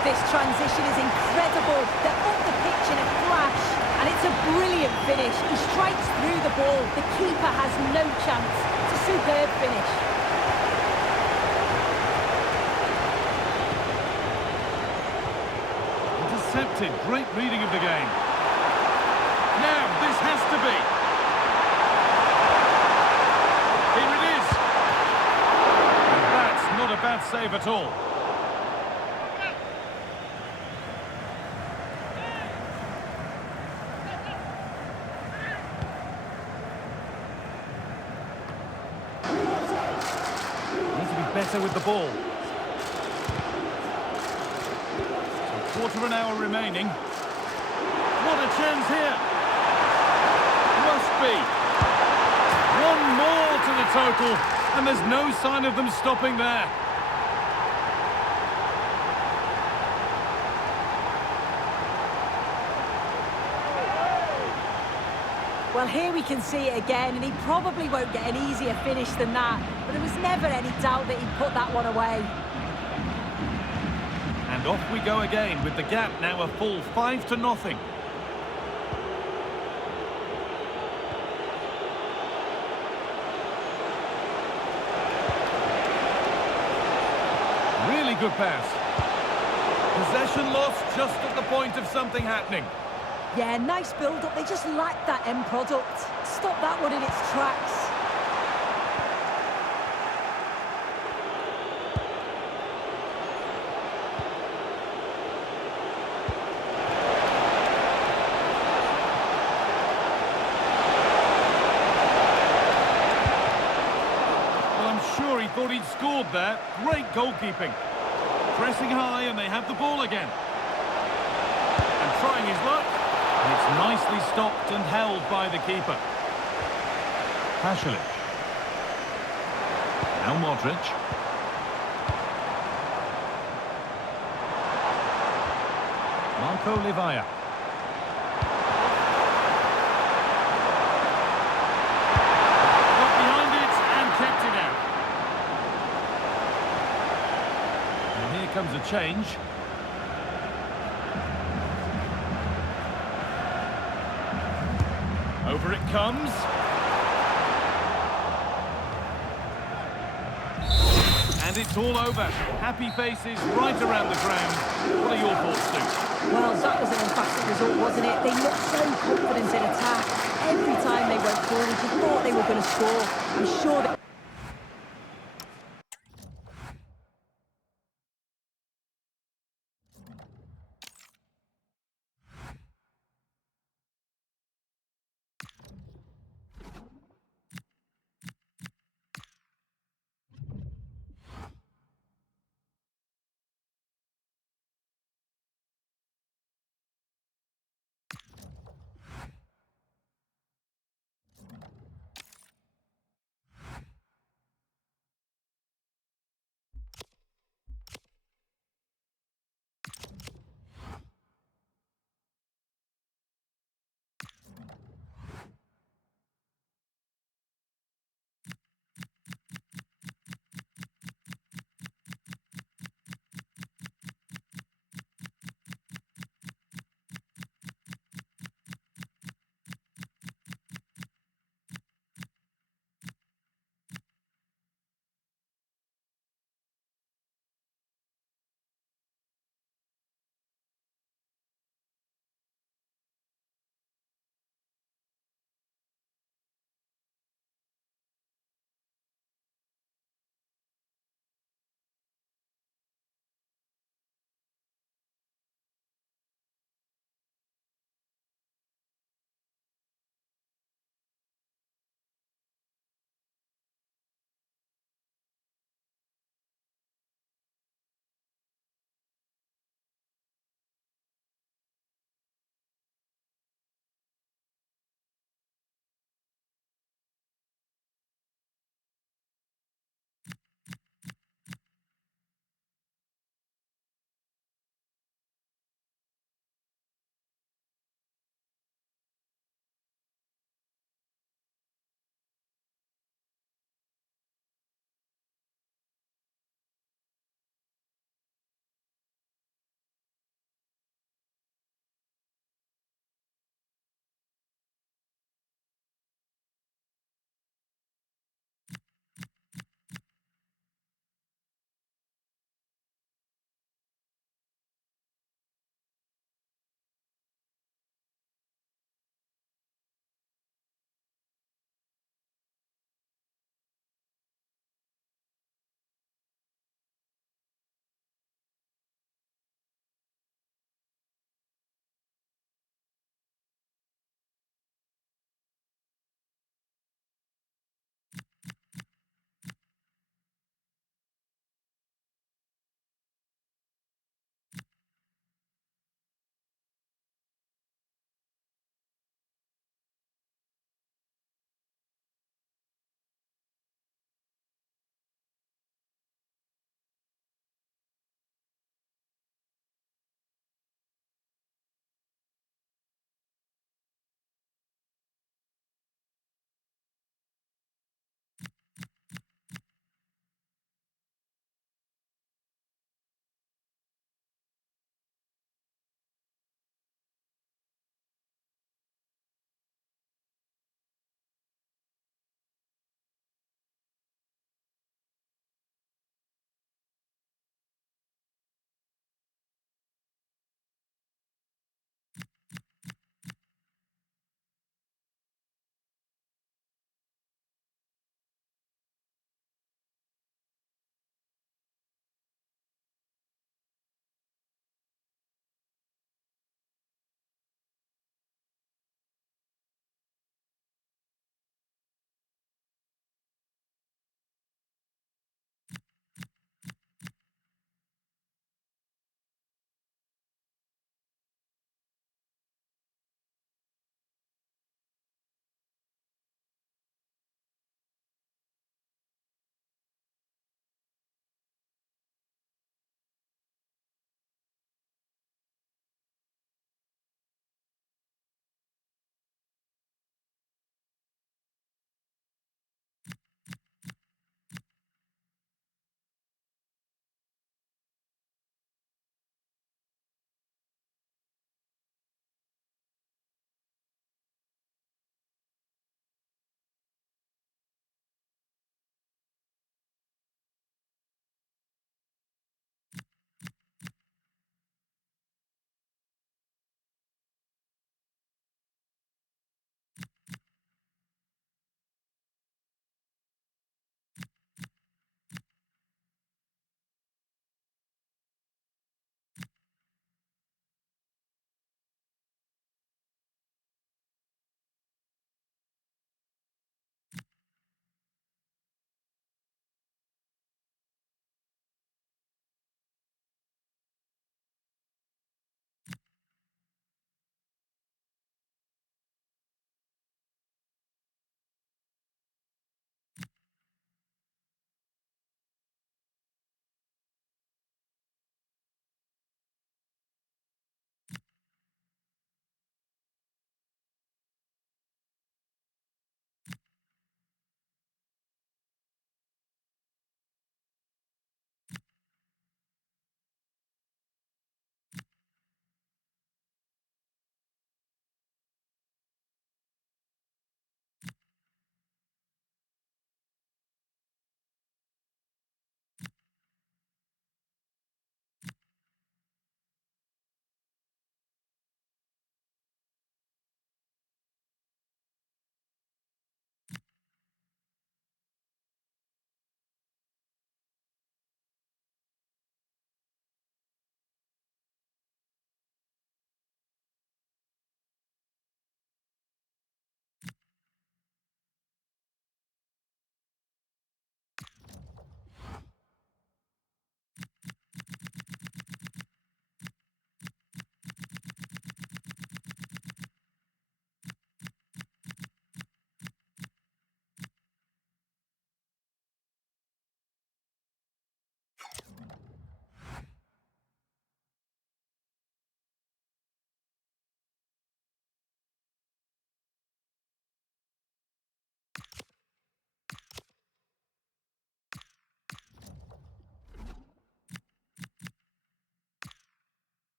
This transition is incredible. They're up the pitch in a flash, and it's a brilliant finish. He strikes through the ball. The keeper has no chance. It's a superb finish. Intercepted. Great reading of the game. Now, this has to be. Here it is. And that's not a bad save at all. Better with the ball. So quarter of an hour remaining. What a chance here. Must be. One more to the total, and there's no sign of them stopping there. Well, here we can see it again, and he probably won't get an easier finish than that, but there was never any doubt that he'd put that one away. And off we go again, with the gap now a full 5-0. Really good pass. Possession lost just at the point of something happening. Yeah, nice build-up. They just lacked that end product. Stop that one in its tracks. Thought he'd scored there. Great goalkeeping. Pressing high and they have the ball again. And trying his luck. And it's nicely stopped and held by the keeper. Pasalic. Now Modric. Marco Livaya. Got behind it and kept it out. And here comes a change. Over it comes. And it's all over. Happy faces right around the ground. What are your thoughts, Stu? Well, that was an emphatic result, wasn't it? They looked so confident in attack. Every time they went forward, you thought they were going to score. I'm sure that...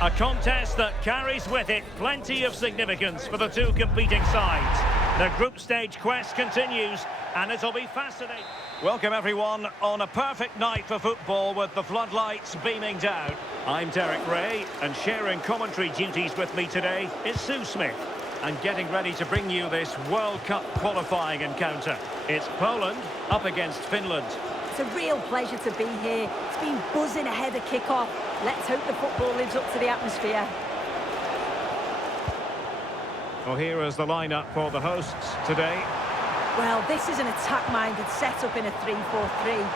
A contest that carries with it plenty of significance for the two competing sides. The group stage quest continues, and it'll be fascinating. Welcome everyone on a perfect night for football with the floodlights beaming down. I'm Derek Ray, and sharing commentary duties with me today is Sue Smith. And getting ready to bring you this World Cup qualifying encounter. It's Poland up against Finland. It's a real pleasure to be here. It's been buzzing ahead of kick-off. Let's hope the football lives up to the atmosphere. Well, here is the lineup for the hosts today. Well, this is an attack-minded setup in a 3-4-3.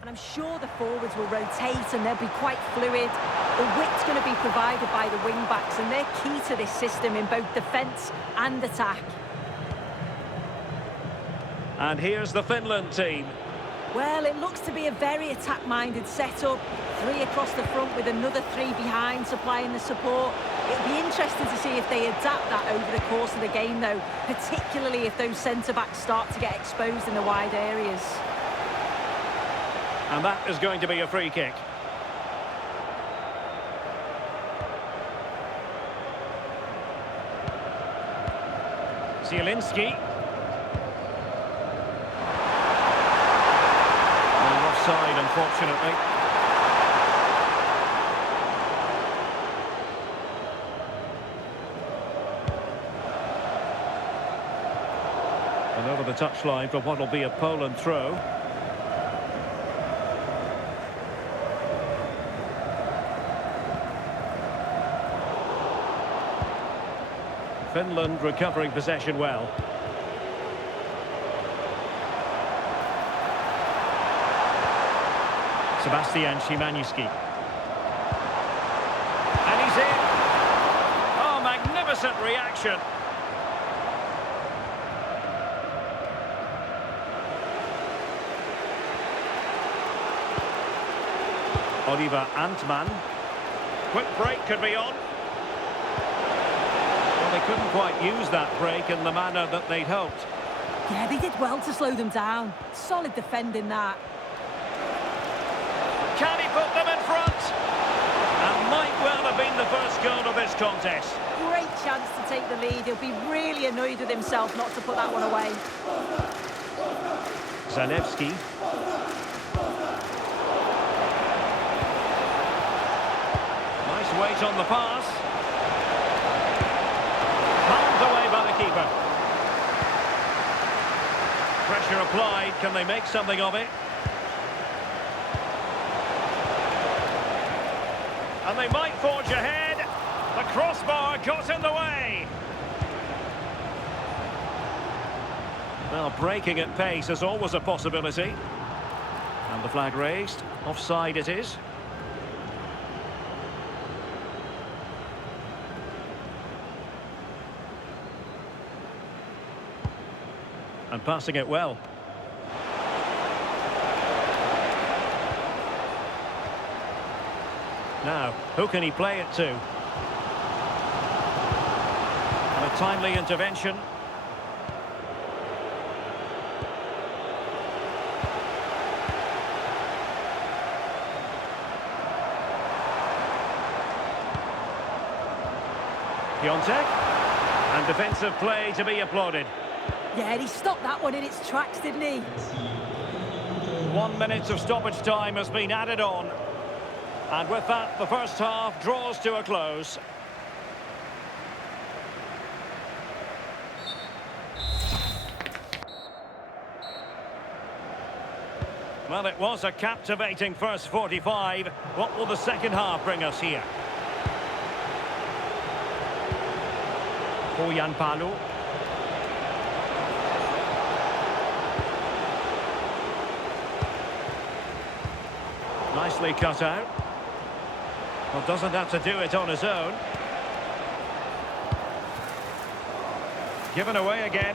And I'm sure the forwards will rotate and they'll be quite fluid. The width's going to be provided by the wing-backs, and they're key to this system in both defence and attack. And here's the Finland team. Well, it looks to be a very attack-minded setup. 3 across the front with another 3 behind supplying the support. It'll be interesting to see if they adapt that over the course of the game, though, particularly if those centre-backs start to get exposed in the wide areas. And that is going to be a free kick. Zielinski. Offside, unfortunately. And over the touchline for what will be a Poland throw. Finland recovering possession well. Sebastian Szymanski. And he's in. Oh, magnificent reaction. Oliver Antman. Quick break could be on. Well, they couldn't quite use that break in the manner that they'd hoped. Yeah, they did well to slow them down. Solid defending that. Can he put them in front? And might well have been the first goal of this contest. Great chance to take the lead. He'll be really annoyed with himself not to put that one away. Zalewski. Nice weight on the pass. Palmed away by the keeper. Pressure applied. Can they make something of it? And they might forge ahead. The crossbar got in the way. Well, breaking at pace is always a possibility. And the flag raised. Offside it is. And passing it well. Now, who can he play it to? And a timely intervention. Piontek. And defensive play to be applauded. Yeah, he stopped that one in its tracks, didn't he? 1 minute of stoppage time has been added on. And with that, the first half draws to a close. Well, it was a captivating first 45. What will the second half bring us here? Bojan Palu. Nicely cut out. Well, doesn't have to do it on his own. Given away again.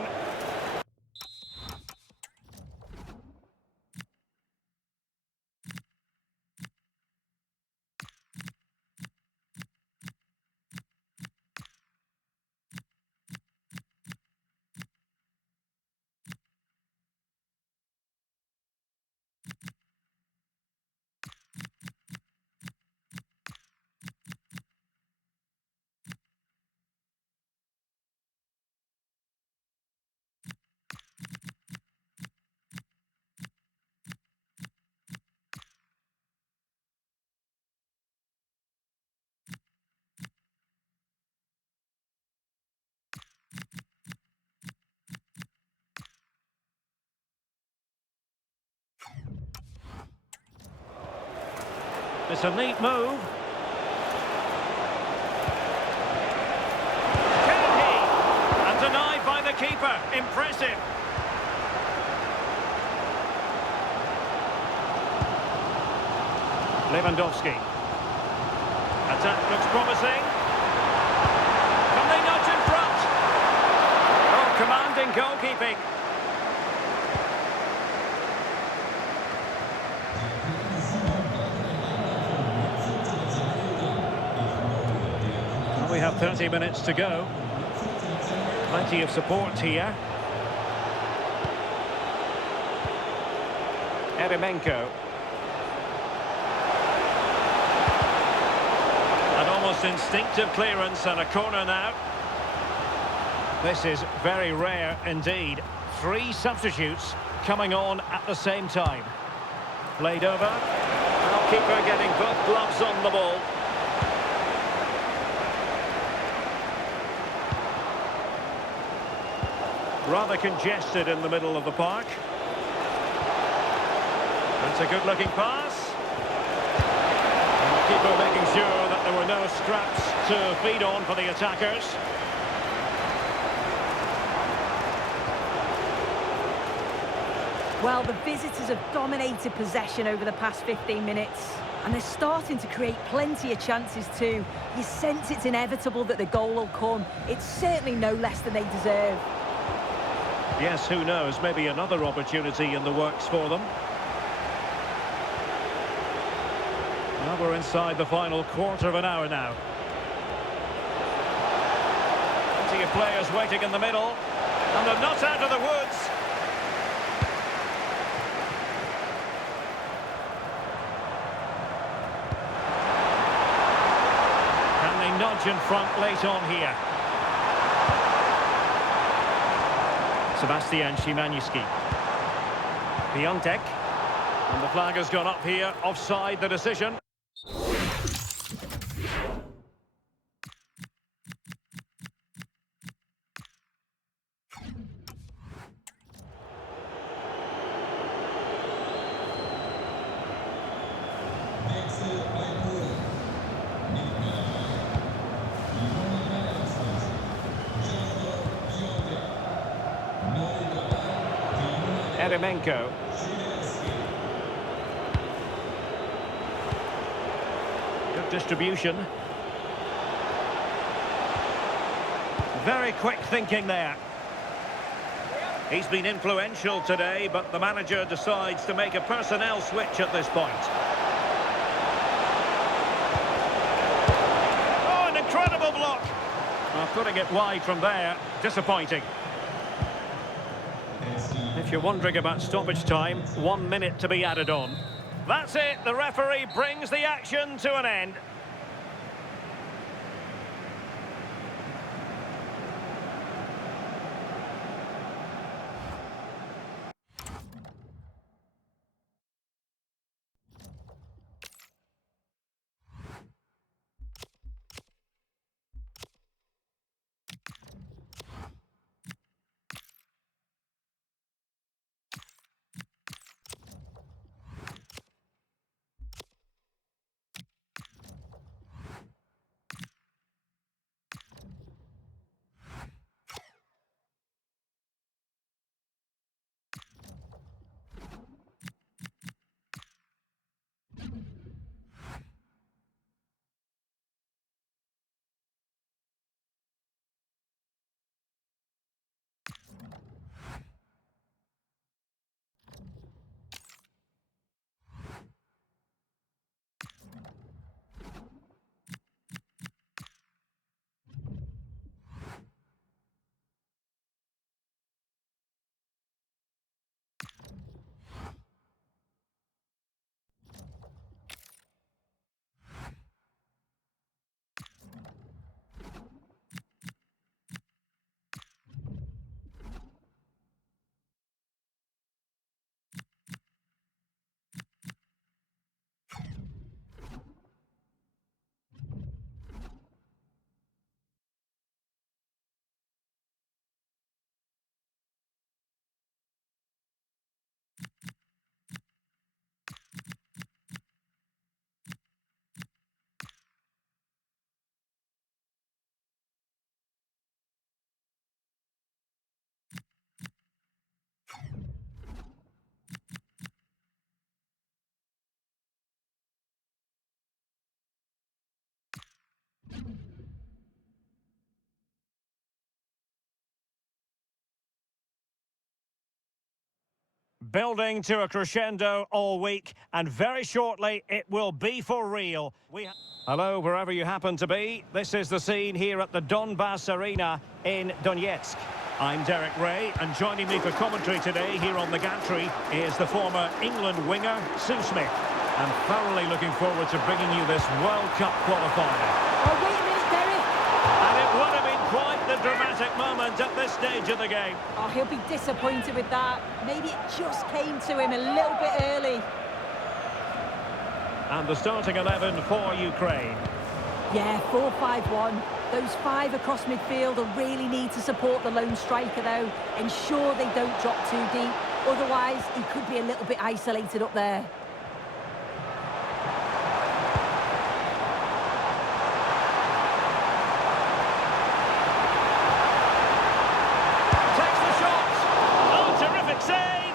It's a neat move. Can he? And denied by the keeper. Impressive. Lewandowski. Attack looks promising. Can they nudge in front? Oh, commanding goalkeeping. Well, we have 30 minutes to go. Plenty of support here. Eremenko. An almost instinctive clearance and a corner now. This is very rare indeed. 3 substitutes coming on at the same time. Played over. Goalkeeper getting both gloves on the ball. Rather congested in the middle of the park. That's a good-looking pass. And the keeper making sure that there were no scraps to feed on for the attackers. Well, the visitors have dominated possession over the past 15 minutes. And they're starting to create plenty of chances too. You sense it's inevitable that the goal will come. It's certainly no less than they deserve. Yes, who knows? Maybe another opportunity in the works for them. Well, we're inside the final quarter of an hour now. Plenty of players waiting in the middle. And they're not out of the woods. Can they nudge in front late on here? Sebastian Szymanski. Piontek. And the flag has gone up here. Offside the decision. Eremenko. Good distribution. Very quick thinking there. He's been influential today, but the manager decides to make a personnel switch at this point. Oh, an incredible block! Well, putting it wide from there, disappointing. If you're wondering about stoppage time, 1 minute to be added on. That's it, the referee brings the action to an end. Building to a crescendo all week, and very shortly it will be for real. Hello, wherever you happen to be. This is the scene here at the Donbass Arena in Donetsk. I'm Derek Ray, and joining me for commentary today here on the gantry is the former England winger, Sue Smith. I'm thoroughly looking forward to bringing you this World Cup qualifier. Oh, wait a minute, Derek. And it would have been quite the dramatic moment at this stage of the game. Oh, he'll be disappointed with that. Maybe it just came to him a little bit early. And the starting 11 for Ukraine. Yeah, 4-5-1. Those five across midfield will really need to support the lone striker, though. Ensure they don't drop too deep. Otherwise, he could be a little bit isolated up there. Takes the shot. Oh, terrific save.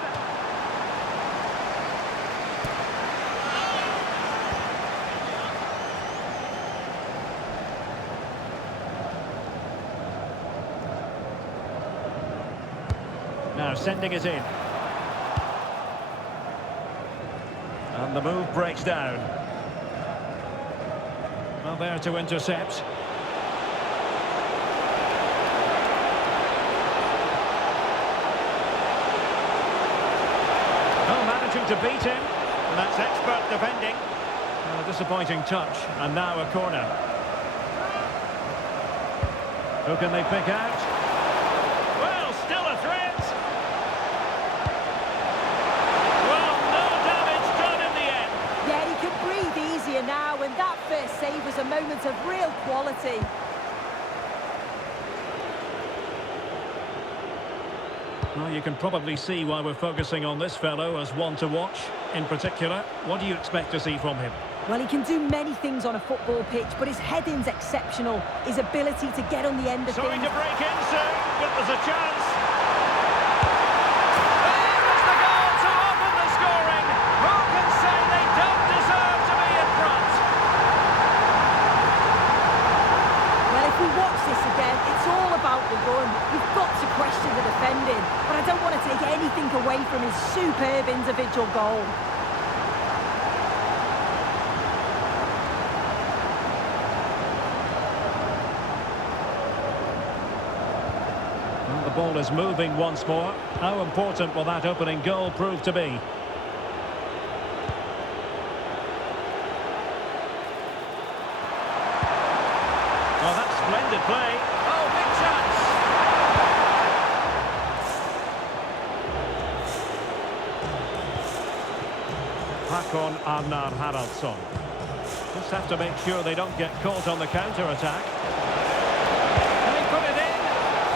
Now sending it in. And the move breaks down. Well, there to intercept. Oh, managing to beat him. And that's expert defending. Well, a disappointing touch. And now a corner. Who can they pick out? Well, still a threat. Well, no damage done in the end. Yeah, he could breathe easier now, and that first save was a moment of real quality. Well, you can probably see why we're focusing on this fellow as one to watch. In particular, what do you expect to see from him? Well, he can do many things on a football pitch, but his heading's exceptional. His ability to get on the end of Sorry things. to break in, sir, but there's a chance. There is the goal to open the scoring. Who can say they don't deserve to be in front? Well, if we watch this again, it's all about the run. You've got to question the defending, but I don't want to take anything away from his superb individual goal. Well, the ball is moving once more. How important will that opening goal prove to be? Well, that's splendid play. Oh, big chance. Hakon Arnar Haraldsson. Just have to make sure they don't get caught on the counter-attack. And he put it in,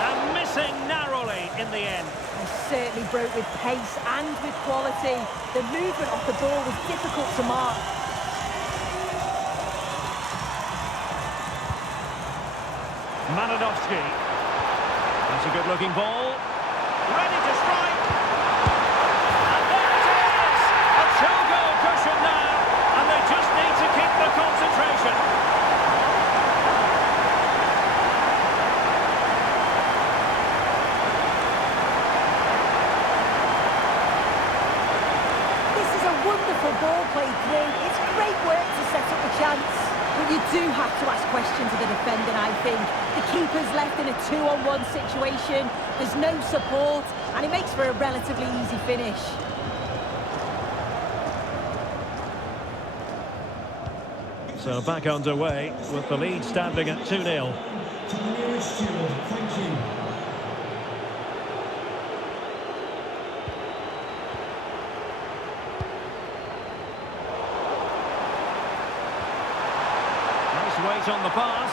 and missing narrowly in the end. He certainly broke with pace and with quality. The movement off the ball was difficult to mark. Mananovsky. That's a good-looking ball. Ready to strike. And there it is! A two-goal cushion now, and they just need to keep the concentration. This is a wonderful ball played through. It's great work to set up the chance. But you do have to ask questions of the defending, I think. The keeper's left in a 2-on-1 situation. There's no support, and it makes for a relatively easy finish. So back underway with the lead standing at 2-0. Nice weight on the pass.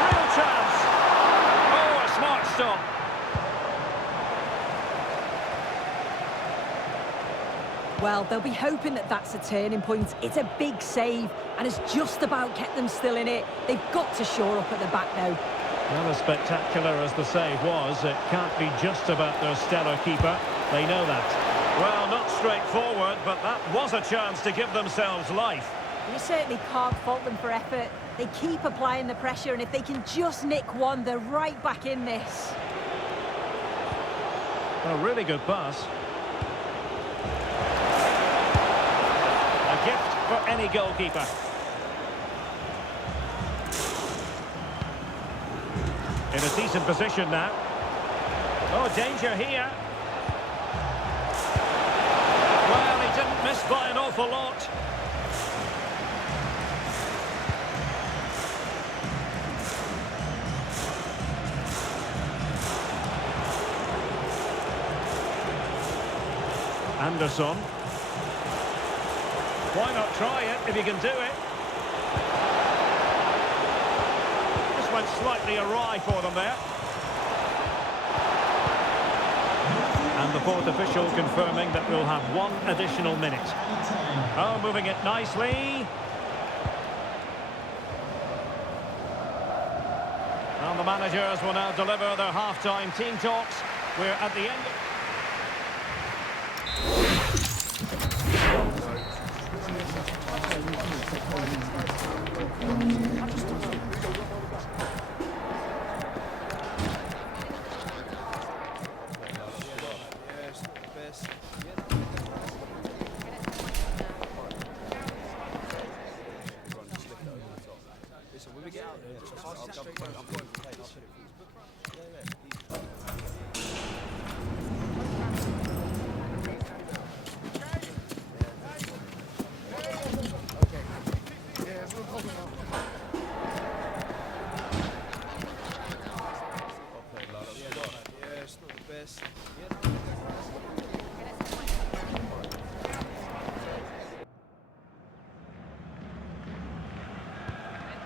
Real chance. Oh, a smart stop. Well, they'll be hoping that that's a turning point. It's a big save, and it's just about kept them still in it. They've got to shore up at the back now. Well, as spectacular as the save was, it can't be just about their stellar keeper. They know that. Well, not straightforward, but that was a chance to give themselves life. You certainly can't fault them for effort. They keep applying the pressure, and if they can just nick one, they're right back in this. A really good pass. A gift for any goalkeeper. In a decent position now. Oh, danger here. Well, he didn't miss by an awful lot. Anderson. Why not try it if you can do it? Just went slightly awry for them there. And the fourth official confirming that we'll have one additional minute. Oh, moving it nicely. And the managers will now deliver their half-time team talks. We're at the end.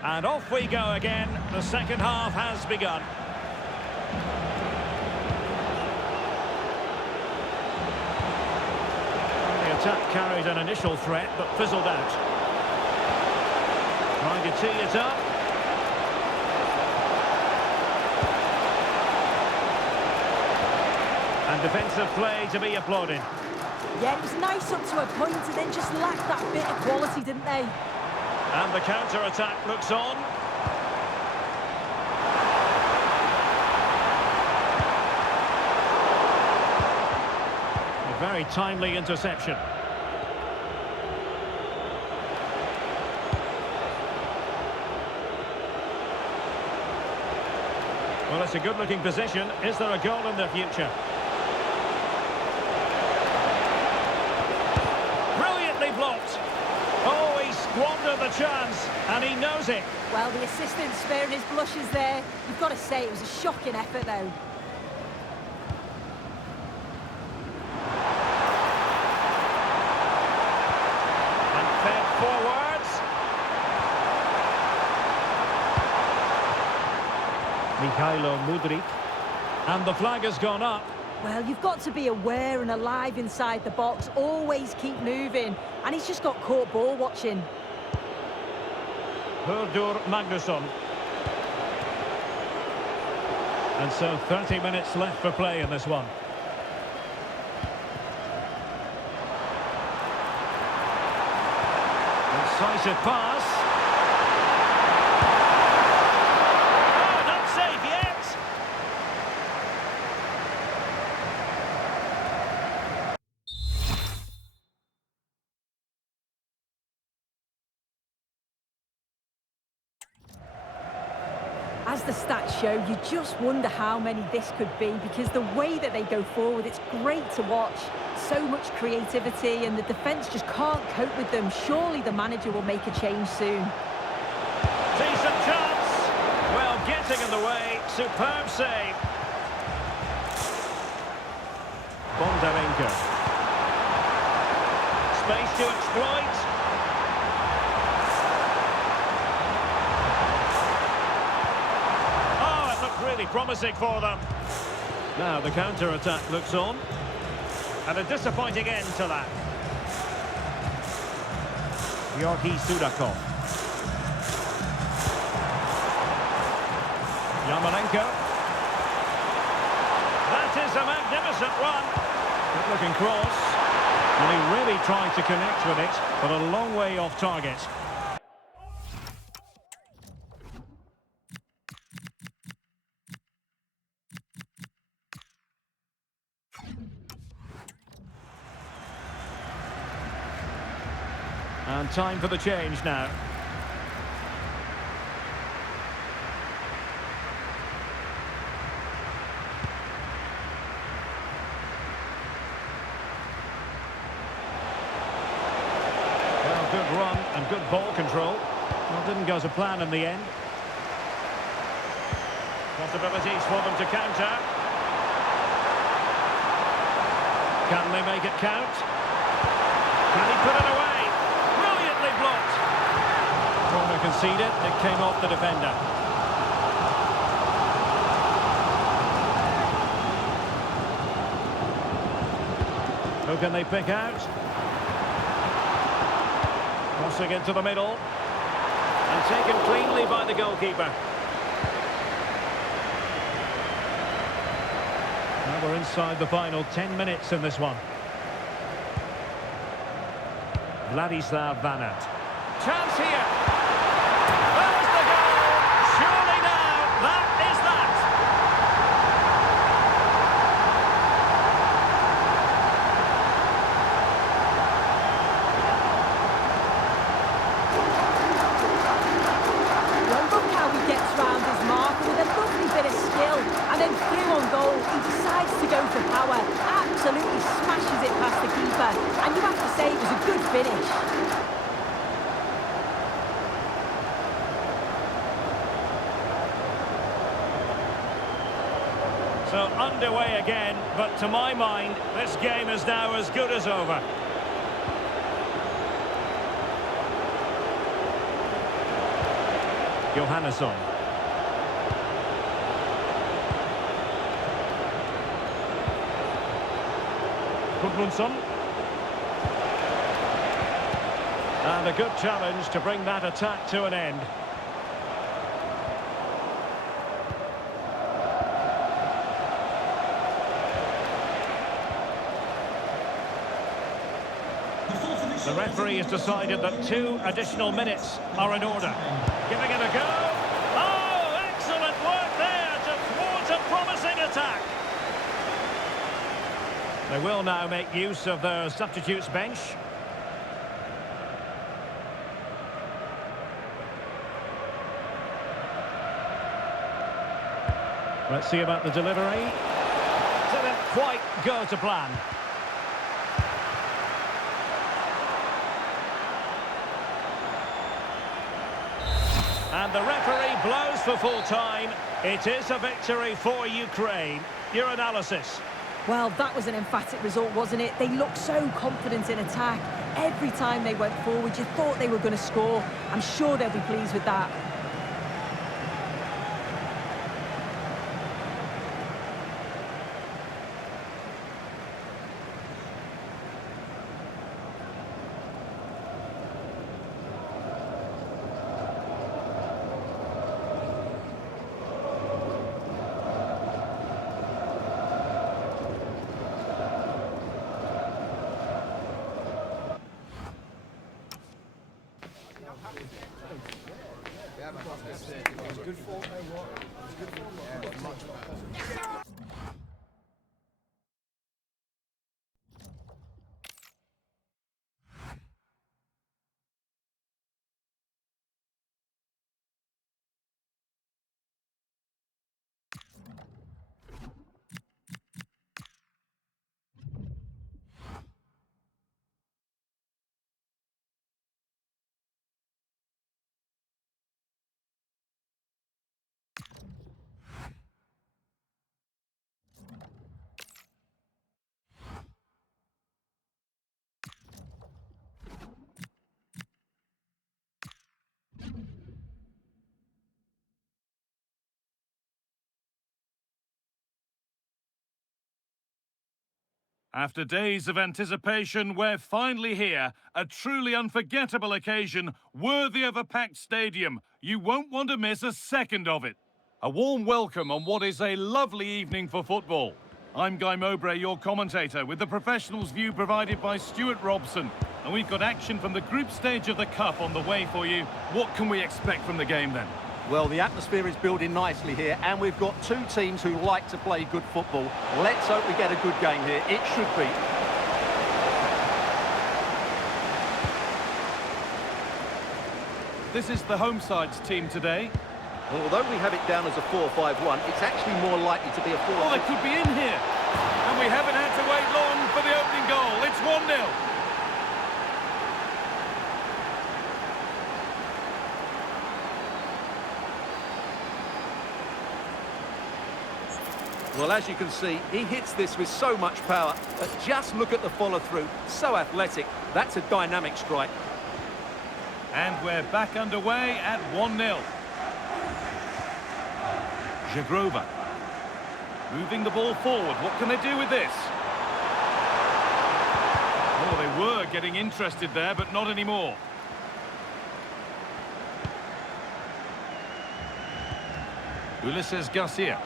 And off we go again. The second half has begun. The attack carried an initial threat, but fizzled out. Trying to tee it up. And defensive play to be applauded. Yeah, it was nice up to a point and then just lacked that bit of quality, didn't they? And the counter-attack looks on. A very timely interception. Well, it's a good-looking position. Is there a goal in the future? Brilliantly blocked. Oh, he squandered the chance, and he knows it. Well, the assistant sparing his blushes there. You've got to say it was a shocking effort, though. And fed forwards. Mikhailo Mudryk. And the flag has gone up. Well, you've got to be aware and alive inside the box. Always keep moving. And he's just got caught ball watching. Hurdur Magnusson. And so 30 minutes left for play in this one. Incisive pass. Oh, not safe yet. As the stats show, you just wonder how many this could be because the way that they go forward, it's great to watch. So much creativity and the defence just can't cope with them. Surely the manager will make a change soon. Decent chance. Well, getting in the way. Superb save. Bondarenko. Space to exploit. Really promising for them. Now the counter-attack looks on. And a disappointing end to that. Georgi Sudakov. Yarmolenko. That is a magnificent run. Good-looking cross. And he really tried to connect with it, but a long way off target. And time for the change now. Well, good run and good ball control. Well, didn't go to plan in the end. Possibilities for them to counter. Can they make it count? Can he put it away? Brilliantly blocked. Corner conceded. It came off the defender. Who can they pick out? Crossing into the middle. And taken cleanly by the goalkeeper. Now we're inside the final 10 minutes in this one. Vladislav Vanat. Chance here. There's the goal. Surely now, that is that. Well, look how he gets round his marker with a lovely bit of skill. And then through on goal, he decides to go for power. Absolutely smashes it past the keeper. And you have to say it was a good finish. So underway again, but to my mind, this game is now as good as over. Johannesson. Gudmundsson. And a good challenge to bring that attack to an end. The referee has decided that 2 additional minutes are in order. Giving it a go. Oh, excellent work there to thwart a promising attack. They will now make use of their substitutes bench. Let's see about the delivery. Didn't quite go to plan. And the referee blows for full time. It is a victory for Ukraine. Your analysis? Well, that was an emphatic result, wasn't it? They looked so confident in attack. Every time they went forward, you thought they were going to score. I'm sure they'll be pleased with that. After days of anticipation, we're finally here. A truly unforgettable occasion, worthy of a packed stadium. You won't want to miss a second of it. A warm welcome on what is a lovely evening for football. I'm Guy Mowbray, your commentator, with the professionals' view provided by Stuart Robson. And we've got action from the group stage of the Cup on the way for you. What can we expect from the game then? Well, the atmosphere is building nicely here, and we've got 2 teams who like to play good football. Let's hope we get a good game here. It should be. this is the home side's team today. Well, although we have it down as a 4-5-1, it's actually more likely to be a 4. Oh, they could be in here. And we haven't had to wait long for the opening goal. It's 1-0. Well, as you can see, he hits this with so much power, but just look at the follow-through. So athletic. That's a dynamic strike. And we're back underway at 1-0. Zagrova. Moving the ball forward. What can they do with this? Oh, they were getting interested there, but not anymore. Ulises Garcia.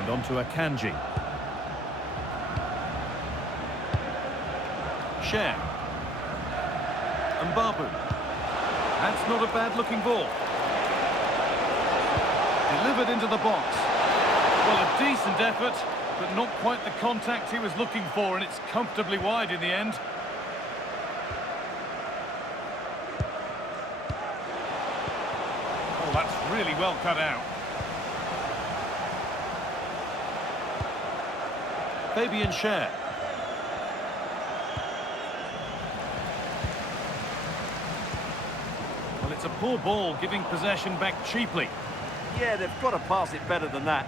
And on to Akanji. Cher. Mbabu. That's not a bad-looking ball. Delivered into the box. Well, a decent effort, but not quite the contact he was looking for, and it's comfortably wide in the end. Oh, that's really well cut out. Fabian Cher. Well, it's a poor ball, giving possession back cheaply. Yeah, they've got to pass it better than that.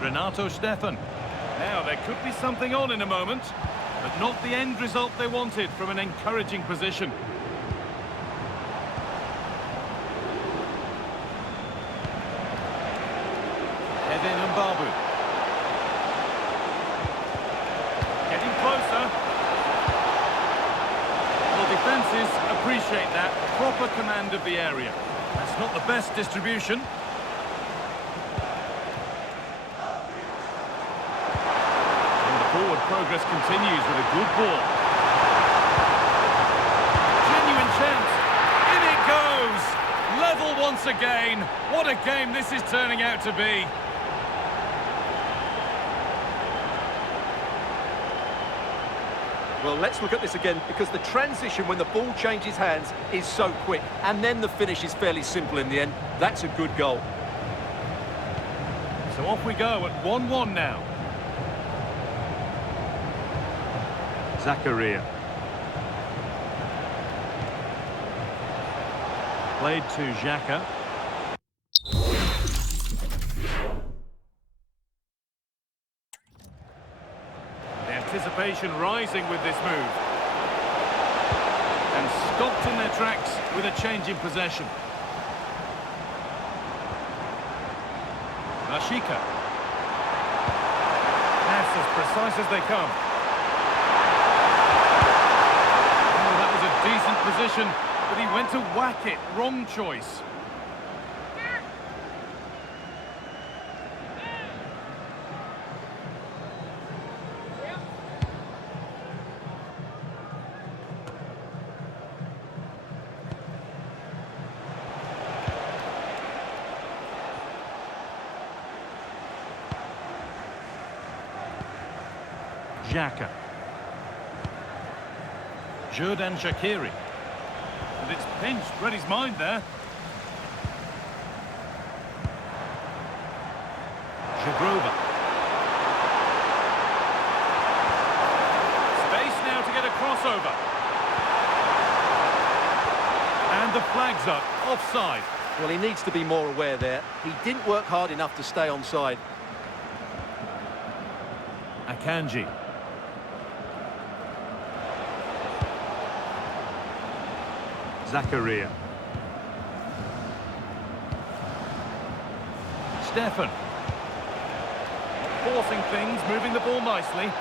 Renato Stefan. Now, there could be something on in a moment, but not the end result they wanted from an encouraging position. Kevin Mbabu. Getting closer. Well, defences appreciate that. Proper command of the area. That's not the best distribution. And the forward progress continues with a good ball. Genuine chance. In it goes! Level once again. What a game this is turning out to be. Well, let's look at this again, because the transition when the ball changes hands is so quick, and then the finish is fairly simple in the end. That's a good goal. So off we go at 1-1 now. Zakaria. Played to Xhaka. Anticipation rising with this move. And stopped in their tracks with a change in possession. Rashika. Pass as precise as they come. Oh, that was a decent position, but he went to whack it. Wrong choice. Xhaka. Jordan Shaqiri. And it's pinched, read his mind there. Zagrova. Space now to get a crossover. And the flag's up, offside. Well, he needs to be more aware there. He didn't work hard enough to stay onside. Akanji. Zakaria. Stefan. Forcing things, moving the ball nicely.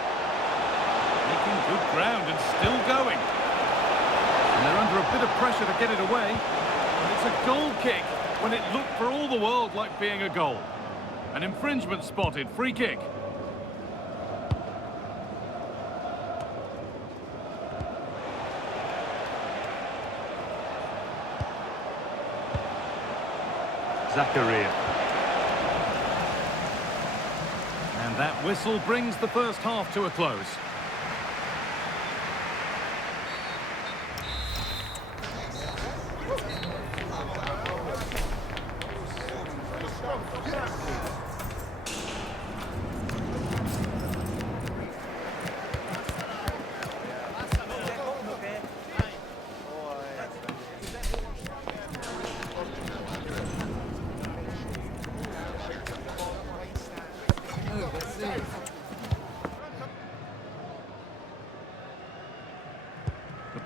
Making good ground and still going. And they're under a bit of pressure to get it away. And it's a goal kick when it looked for all the world like being a goal. An infringement spotted, free kick. Zakaria. And that whistle brings the first half to a close.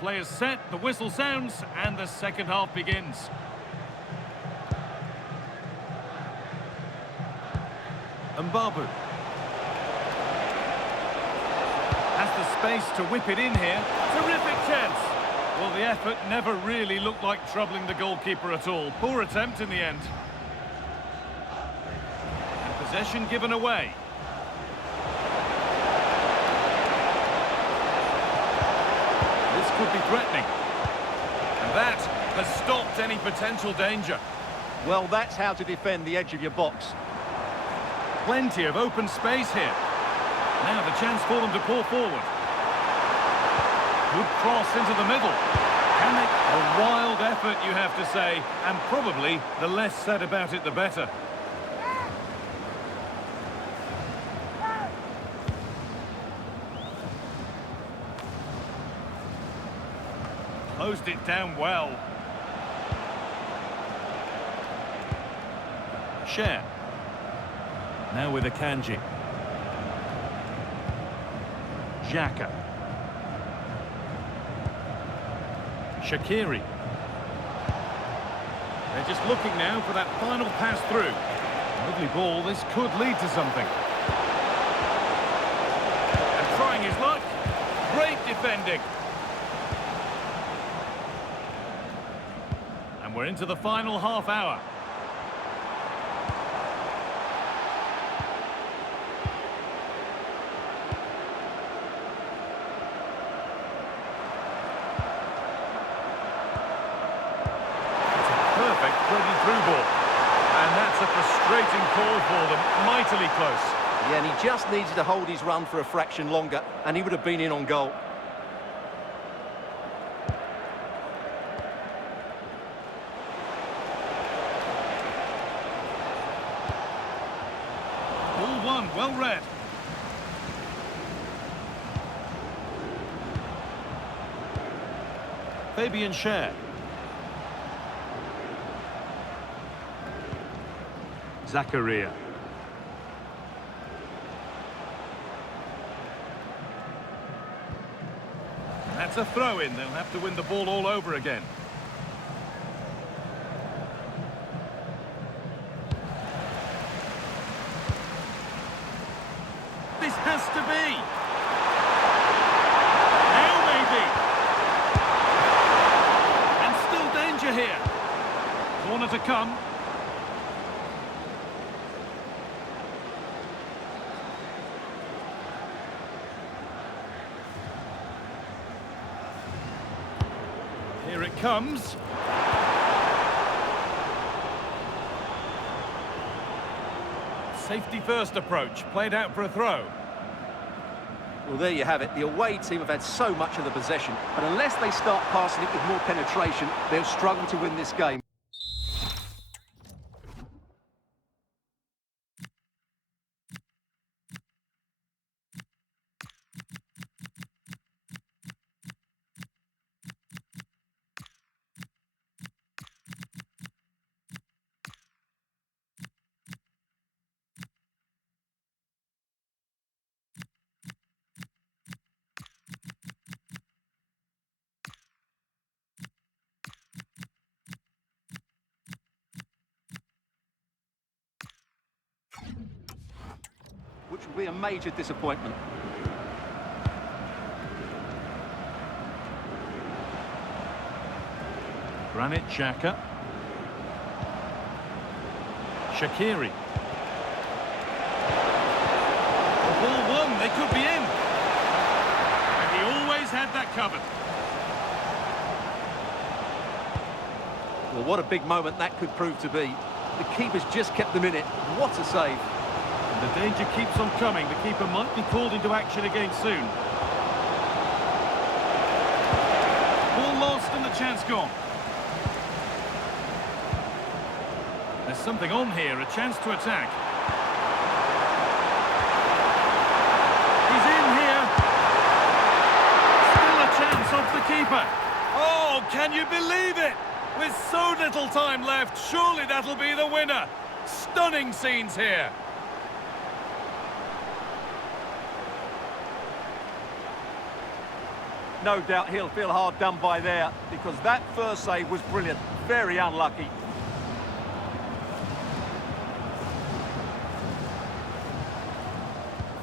Players set, the whistle sounds, and the second half begins. Mbabu has the space to whip it in here. Terrific chance. Well, the effort never really looked like troubling the goalkeeper at all. Poor attempt in the end. And possession given away. This could be threatening. And that has stopped any potential danger. Well, that's how to defend the edge of your box. Plenty of open space here. Now the chance for them to pour forward. Good cross into the middle. Can they? A wild effort, you have to say, and probably the less said about it, the better. Closed it down well. Share. Now with Akanji. Xhaka. Shaqiri. They're just looking now for that final pass through. Lovely ball, this could lead to something. And trying his luck. Great defending. And we're into the final half hour. Through ball. And that's a frustrating call for them. Mightily close. Yeah, and he just needed to hold his run for a fraction longer, and he would have been in on goal. Ball one, well read. Fabian Schär. Zakaria. That's a throw-in. They'll have to win the ball all over again. This has to be. Now maybe. And still danger here. Corner to come. Here it comes. Safety first approach, played out for a throw. Well, there you have it. The away team have had so much of the possession, but unless they start passing it with more penetration, they'll struggle to win this game. Which will be a major disappointment. Granit Xhaka. Shaqiri. The ball won, they could be in. And he always had that covered. Well, what a big moment that could prove to be. The keeper's just kept them in it. What a save. And the danger keeps on coming. The keeper might be called into action again soon. Ball lost and the chance gone. There's something on here, a chance to attack. He's in here. Still a chance off the keeper. Oh, can you believe it? With so little time left, surely that'll be the winner. Stunning scenes here. No doubt he'll feel hard done by there, because that first save was brilliant. Very unlucky.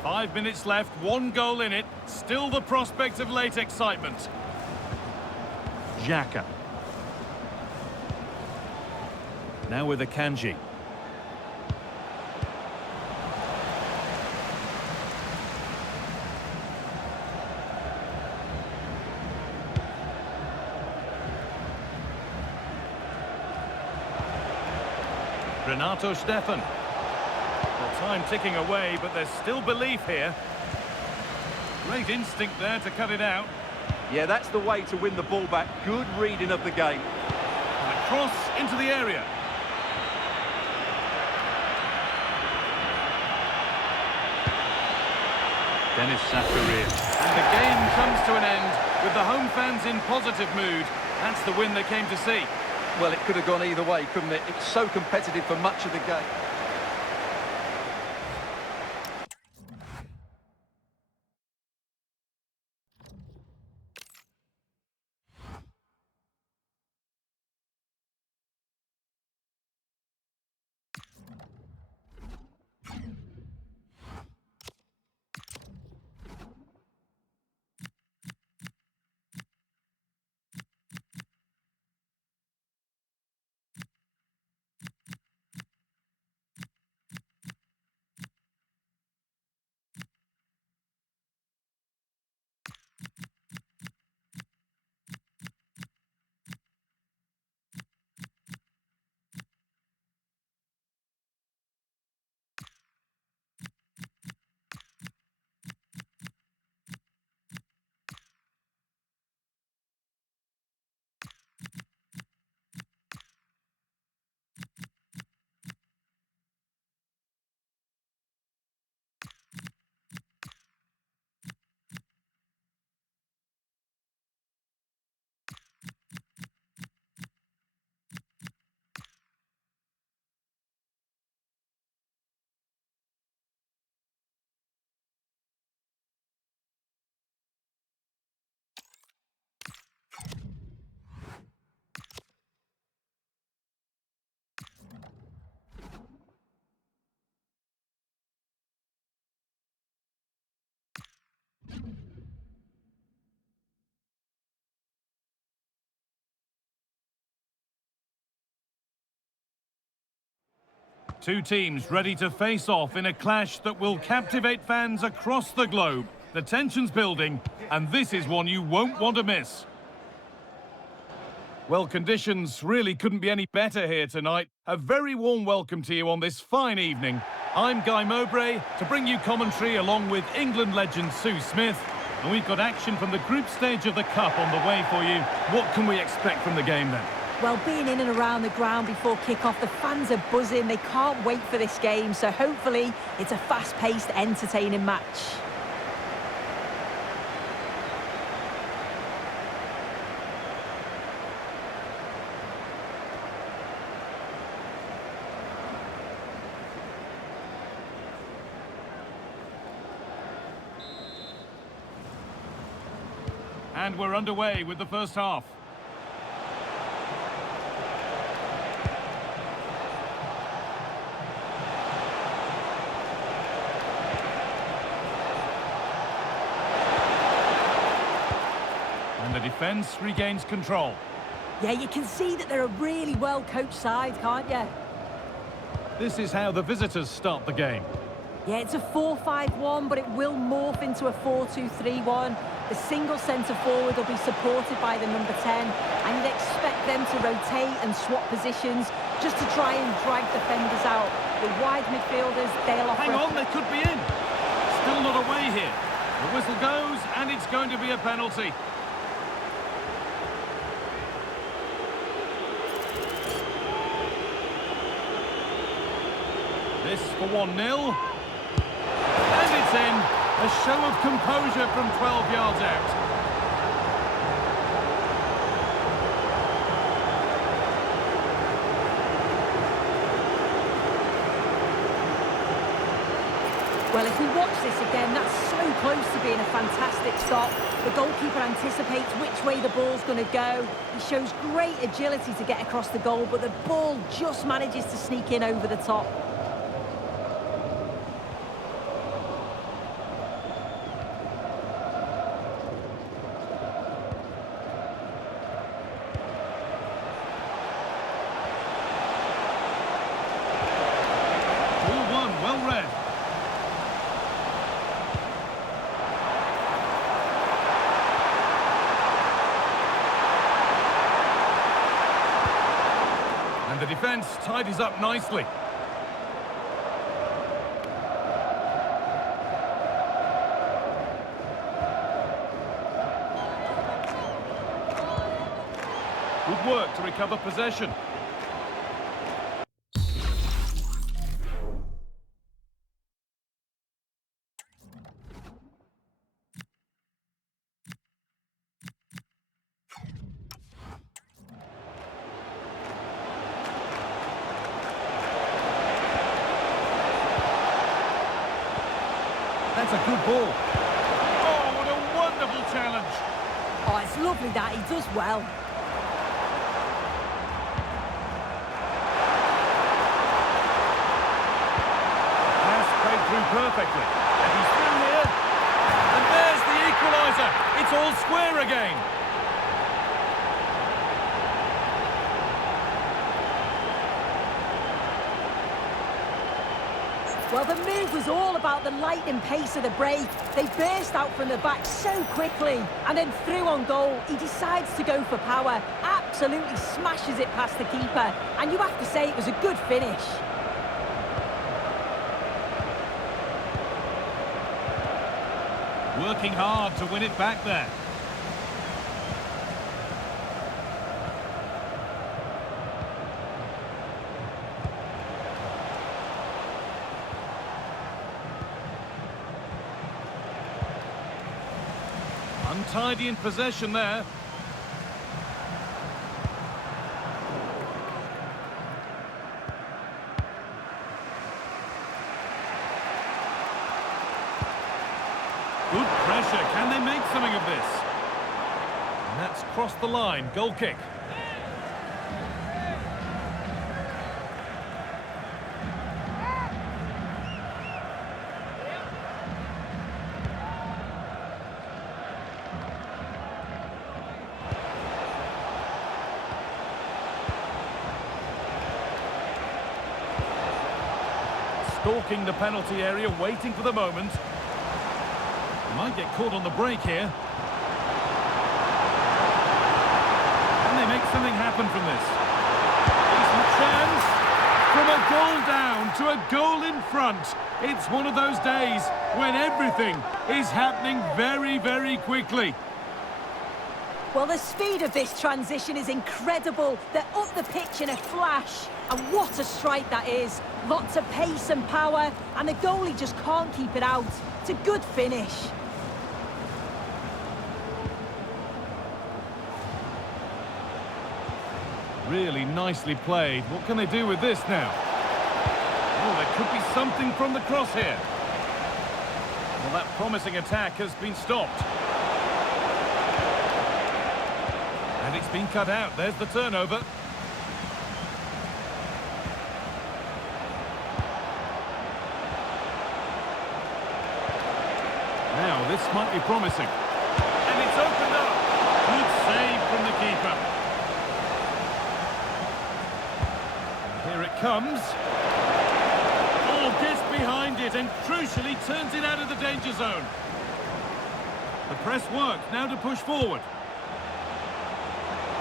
Five minutes left, one goal in it. Still the prospect of late excitement. Xhaka. Now with Akanji. Renato Stefan. Well, time ticking away, but there's still belief here. Great instinct there to cut it out. Yeah, that's the way to win the ball back. Good reading of the game. And a cross into the area. Dennis Zakaria. And the game comes to an end with the home fans in positive mood. That's the win they came to see. Well, it could have gone either way, couldn't it? It was so competitive for much of the game. Two teams ready to face off in a clash that will captivate fans across the globe. The tension's building, and this is one you won't want to miss. Well, conditions really couldn't be any better here tonight. A very warm welcome to you on this fine evening. I'm Guy Mowbray to bring you commentary along with England legend Sue Smith. And we've got action from the group stage of the Cup on the way for you. What can we expect from the game then? Well, being in and around the ground before kick-off, the fans are buzzing. They can't wait for this game, so hopefully it's a fast-paced, entertaining match. And we're underway with the first half. And the defence regains control. Yeah, you can see that they're a really well-coached side, can't you? This is how the visitors start the game. Yeah, it's a 4-5-1, but it will morph into a 4-2-3-1. The single centre-forward will be supported by the number 10, and you'd expect them to rotate and swap positions just to try and drag defenders out. The wide midfielders, they'll offer... Hang on, they could be in. Still not away here. The whistle goes, and it's going to be a penalty. This for 1-0. And it's in. A show of composure from 12 yards out. Well, if we watch this again, that's so close to being a fantastic stop. The goalkeeper anticipates which way the ball's going to go. He shows great agility to get across the goal, but the ball just manages to sneak in over the top. Ball one, well read. And the defence tidies up nicely. Good work to recover possession. That's a good ball. Oh, what a wonderful challenge. Oh, it's lovely that he does well. Pass played through perfectly. And he's through here. And there's the equaliser. It's all square again. Well, the move was all about the lightning pace of the break. They burst out from the back so quickly, and then through on goal, he decides to go for power, absolutely smashes it past the keeper, and you have to say it was a good finish. Working hard to win it back there. Untidy in possession there. Good pressure. Can they make something of this? And that's crossed the line. Goal kick. Stalking the penalty area, waiting for the moment. Might get caught on the break here. Can they make something happen from this? Decent chance. From a goal down to a goal in front. It's one of those days when everything is happening very, very quickly. Well, the speed of this transition is incredible. They're up the pitch in a flash. And what a strike that is. Lots of pace and power, and the goalie just can't keep it out. It's a good finish. Really nicely played. What can they do with this now? Oh, there could be something from the cross here. Well, that promising attack has been stopped. And it's been cut out. There's the turnover. Now, this might be promising. And it's opened up. Good save from the keeper. Here it comes. Oh, gets behind it and crucially turns it out of the danger zone. The press works. Now to push forward.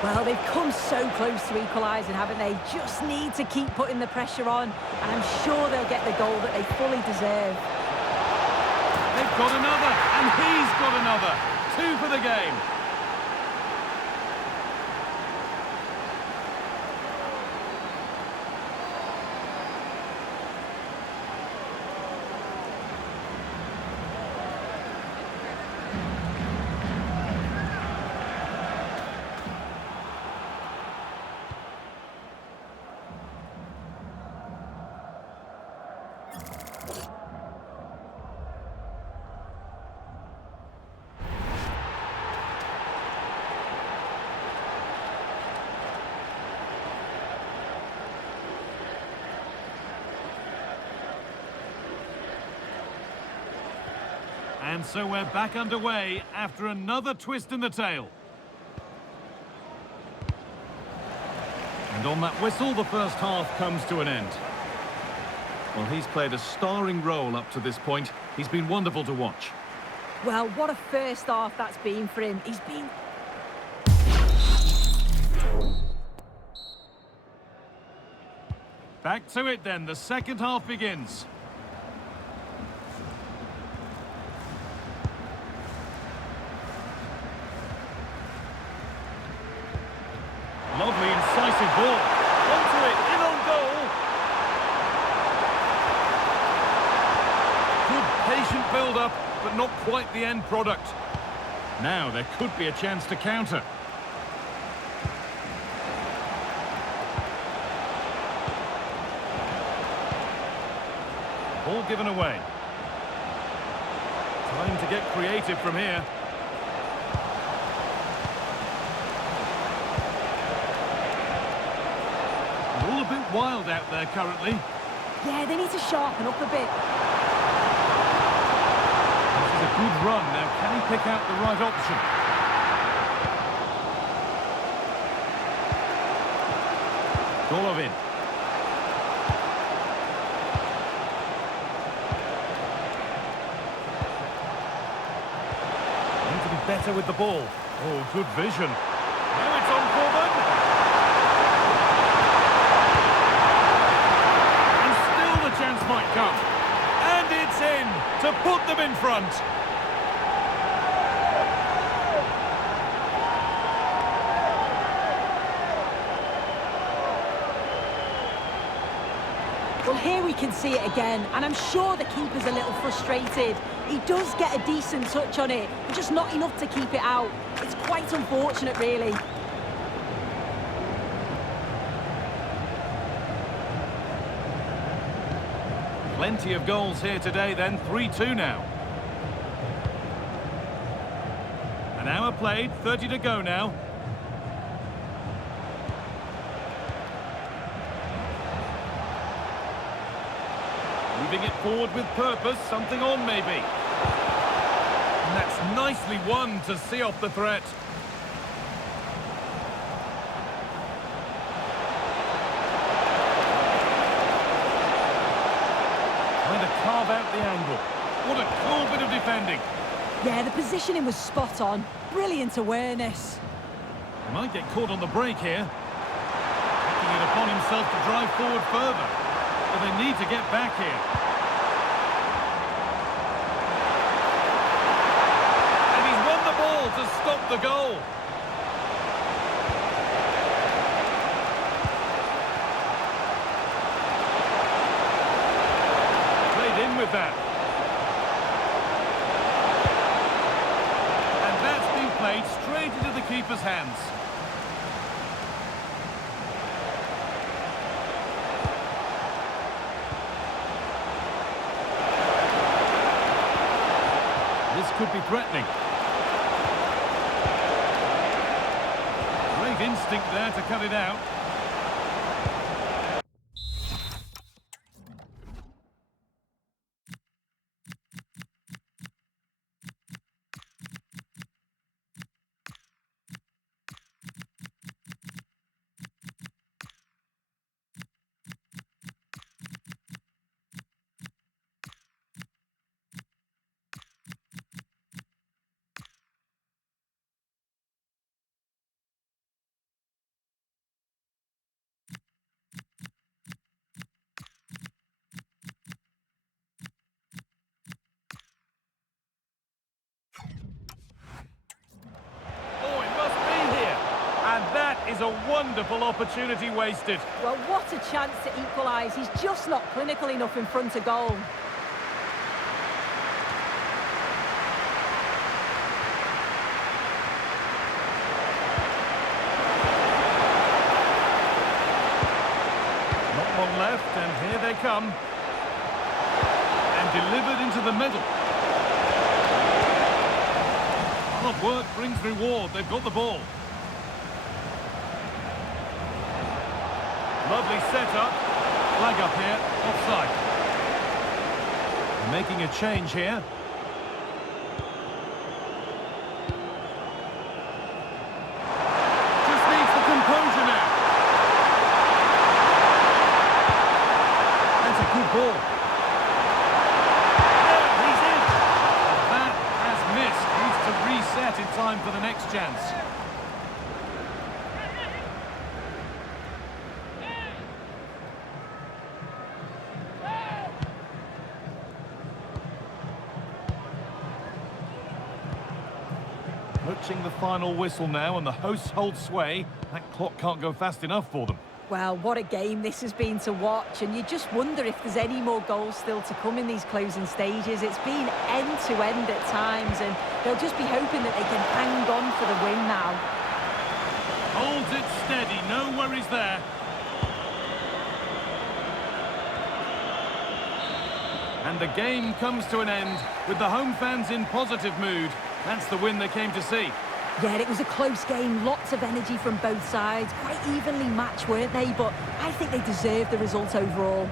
Well, they've come so close to equalising, haven't they? Just need to keep putting the pressure on, and I'm sure they'll get the goal that they fully deserve. They've got another, and he's got another. 2 for the game. And so we're back underway after another twist in the tail. And on that whistle, the first half comes to an end. Well, he's played a starring role up to this point. He's been wonderful to watch. Well, what a first half that's been for him. He's been... Back to it then, the second half begins. Lovely incisive ball. Onto it, in on goal. Good patient build-up, but not quite the end product. Now there could be a chance to counter. Ball given away. Time to get creative from here. All a bit wild out there currently. Yeah, they need to sharpen up a bit. This is a good run. Now, can he pick out the right option? Golovin. Need to be better with the ball. Oh, good vision. Now it's on Corbin. Chance might come, and it's in to put them in front. Well, here we can see it again, and I'm sure the keeper's a little frustrated. He does get a decent touch on it, but just not enough to keep it out. It's quite unfortunate, really. Plenty of goals here today then, 3-2 now. An hour played, 30 to go now. Moving it forward with purpose, something on maybe. And that's nicely won to see off the threat. Carve out the angle. What a cool bit of defending. Yeah, the positioning was spot on. Brilliant awareness. He might get caught on the break here. Taking it upon himself to drive forward further. But they need to get back here. And he's won the ball to stop the goal. With that. And that's been played straight into the keeper's hands. This could be threatening. Great instinct there to cut it out. Is a wonderful opportunity wasted. Well, what a chance to equalise. He's just not clinical enough in front of goal. Not long left, and here they come. And delivered into the middle. Hard work brings reward. They've got the ball. Lovely setup. Flag up here. Offside. Making a change here. ball. There, he's in. That has missed. Needs to reset in time for the next chance. Approaching the final whistle now, and the hosts hold sway. That clock can't go fast enough for them. Well, what a game this has been to watch, and you just wonder if there's any more goals still to come in these closing stages. It's been end-to-end at times, and they'll just be hoping that they can hang on for the win now. Holds it steady, no worries there. And the game comes to an end with the home fans in positive mood. That's the win they came to see. Yeah, it was a close game, lots of energy from both sides, quite evenly matched, weren't they? But I think they deserved the result overall.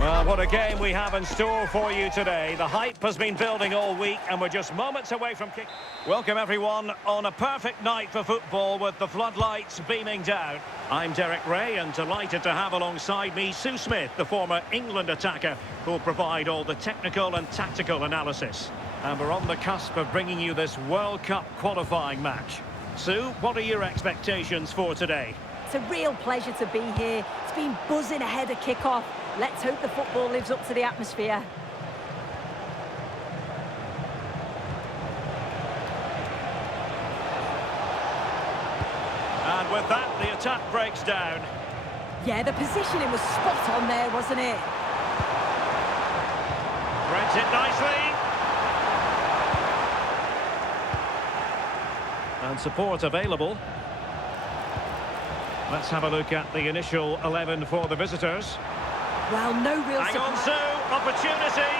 Well, what a game we have in store for you today. The hype has been building all week and we're just moments away from kick. Welcome everyone on a perfect night for football with the floodlights beaming down. I'm Derek Ray and delighted to have alongside me Sue Smith, the former England attacker, who'll provide all the technical and tactical analysis. And we're on the cusp of bringing you this World Cup qualifying match. Sue, what are your expectations for today? It's a real pleasure to be here. It's been buzzing ahead of kick-off. Let's hope the football lives up to the atmosphere. And with that, the attack breaks down. Yeah, the positioning was spot on there, wasn't it? Threads it nicely. And support available. Let's have a look at the initial 11 for the visitors. Well, no real Hang on, surprise. Sue. Opportunity.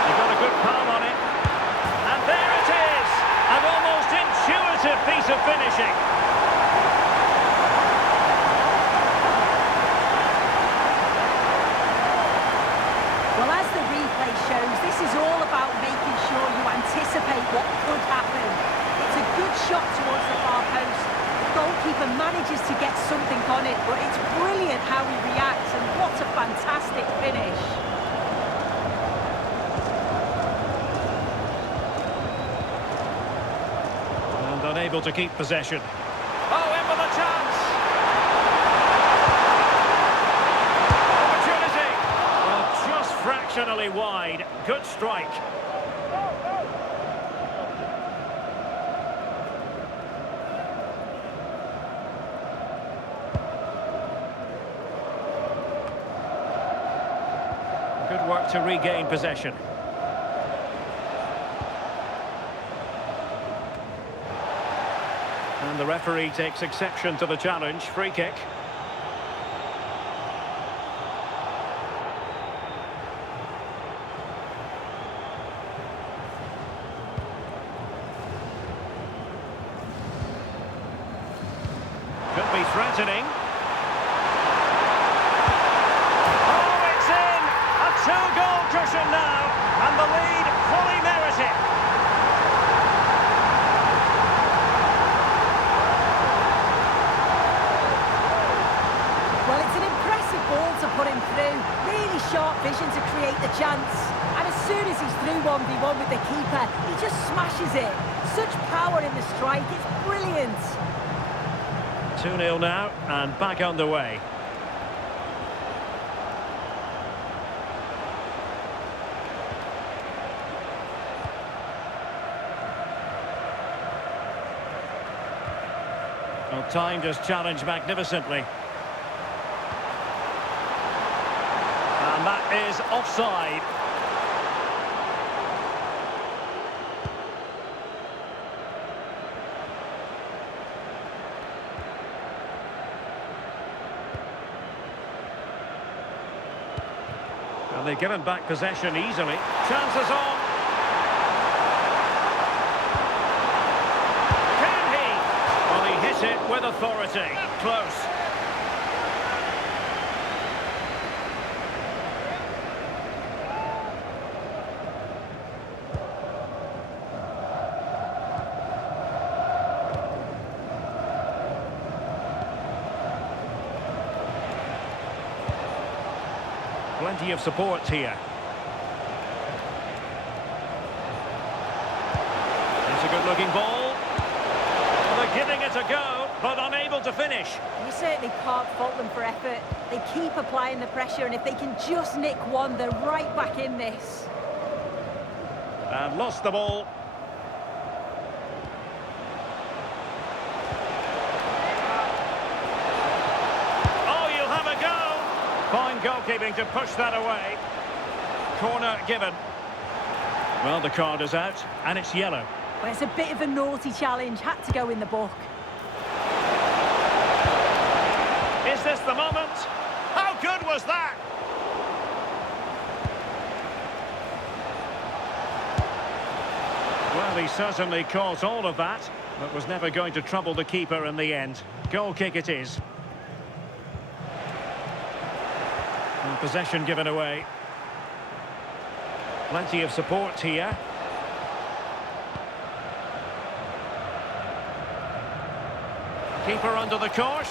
They got a good palm on it. And there it is. An almost intuitive piece of finishing. Well, as the replay shows, this is all about making sure you anticipate what could happen. It's a good shot towards the far post. The goalkeeper manages to get something on it, but it's brilliant how he reacts, and what a fantastic finish. And unable to keep possession. Oh, in with a chance. Opportunity. Well, just fractionally wide. Good strike. Good work to regain possession. And the referee takes exception to the challenge. Free kick. Could be threatening. Two-goal cushion now, and the lead fully merited. Well, it's an impressive ball to put him through. Really sharp vision to create the chance. And as soon as he's through 1v1 with the keeper, he just smashes it. Such power in the strike, it's brilliant. 2-0 now, and back underway. Well, timed his challenge magnificently. And that is offside. And they've given back possession easily. Chances on. It with authority. Close. Plenty of support here. It's a good-looking ball. Giving it a go, but unable to finish. You certainly can't fault them for effort. They keep applying the pressure, and if they can just nick one, they're right back in this. And lost the ball. Oh, you'll have a go. Fine goalkeeping to push that away. Corner given. Well, the card is out, and it's yellow. Well, it's a bit of a naughty challenge, had to go in the book. Is this the moment? How good was that? Well, he certainly caught all of that, but was never going to trouble the keeper in the end. Goal kick it is. Well, Possession given away. Plenty of support here. Keeper under the cosh.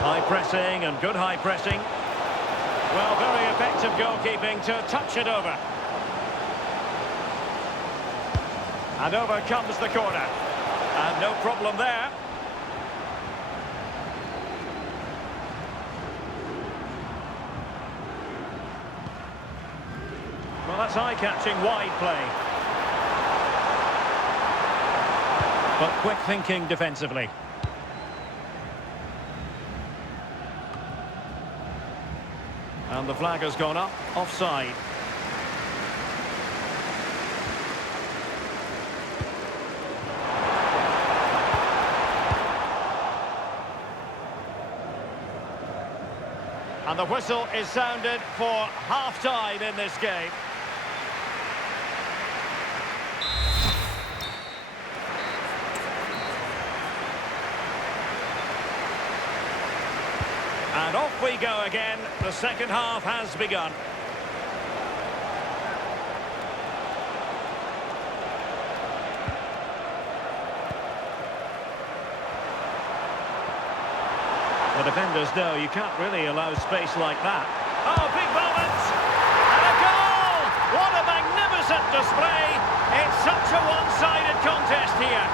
High pressing and good high pressing. Well, very effective goalkeeping to touch it over. And over comes the corner. And no problem there. Well, that's eye-catching wide play. But quick thinking defensively. And the flag has gone up, offside. And the whistle is sounded for half-time in this game. And off we go again. The second half has begun. The defenders know you can't really allow space like that. Oh, big moment! And a goal! What a magnificent display! It's such a one-sided contest here.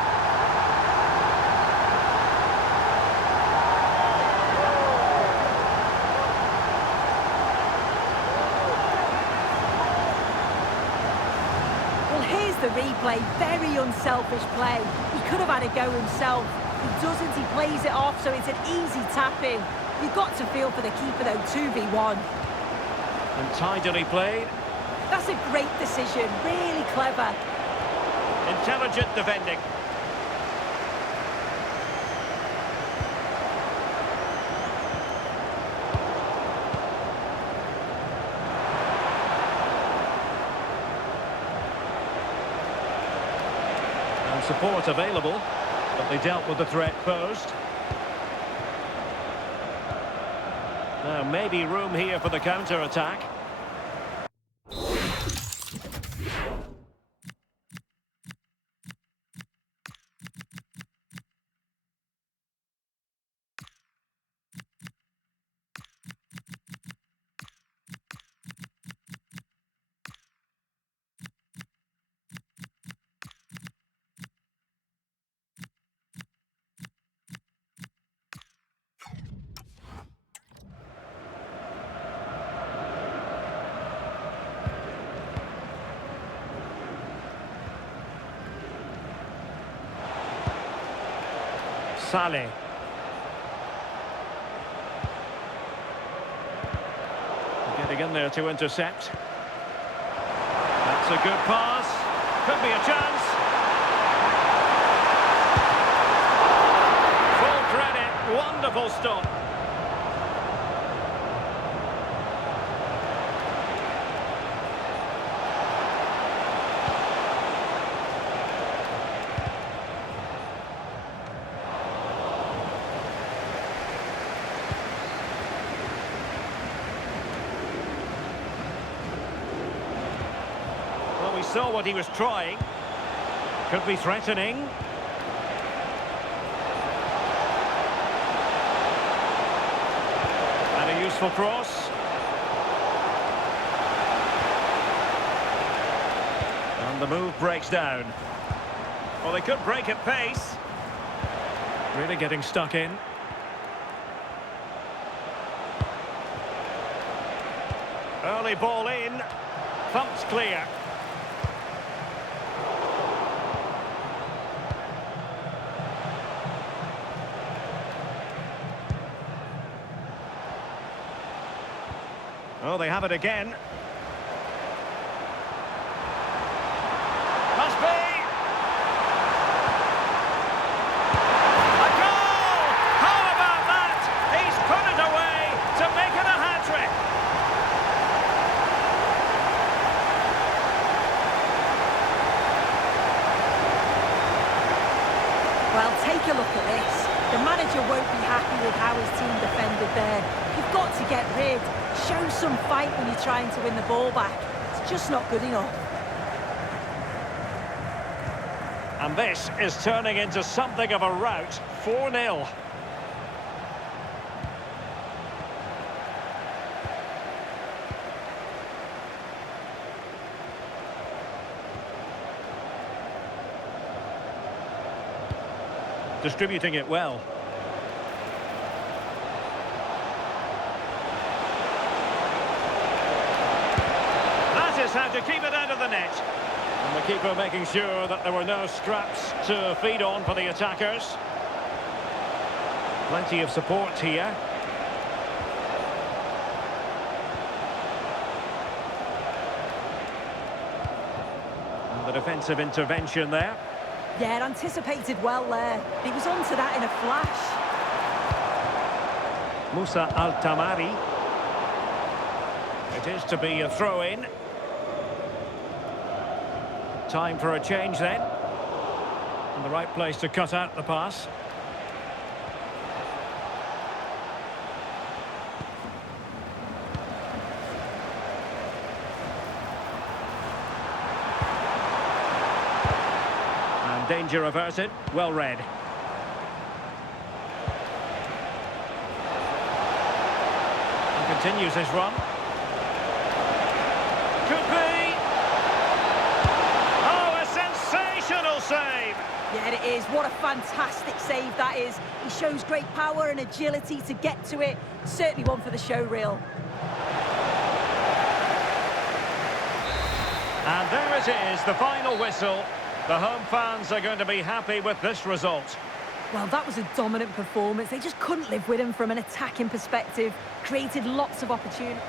The replay, very unselfish play. He could have had a go himself. He doesn't, he plays it off, so it's an easy tap-in. You've got to feel for the keeper though, 2v1. And tidily played. That's a great decision, really clever. Intelligent defending. Support available, but they dealt with the threat posed. Now maybe room here for the counter-attack. Saleh. Getting in there to intercept. That's a good pass. Could be a chance. Full credit. Wonderful stop. We saw what he was trying. Could be threatening. And a useful cross. And the move breaks down. Well, they could break at pace. Really getting stuck in. Early ball in. Thumped clear. Oh, they have it again. Must be! A goal! How about that? He's put it away to make it a hat-trick. Well, take a look at this. The manager won't be happy. there. You've got to get rid. Show some fight when you're trying to win the ball back. It's just not good enough. And this is turning into something of a rout. 4-0. Distributing it well. That is how to keep it out of the net. And the keeper making sure that there were no scraps to feed on for the attackers. Plenty of support here. And the defensive intervention there. Yeah, anticipated well there. He was onto that in a flash. Musa Altamari. It is to be a throw-in. Time for a change then. And the right place to cut out the pass. And danger averted. Well read. And continues his run. Could be. Oh, a sensational save. Yeah, it is. What a fantastic save that is. He shows great power and agility to get to it. Certainly one for the show reel. And there it is, the final whistle. The home fans are going to be happy with this result. Well, that was a dominant performance. They just couldn't live with him from an attacking perspective. Created lots of opportunity.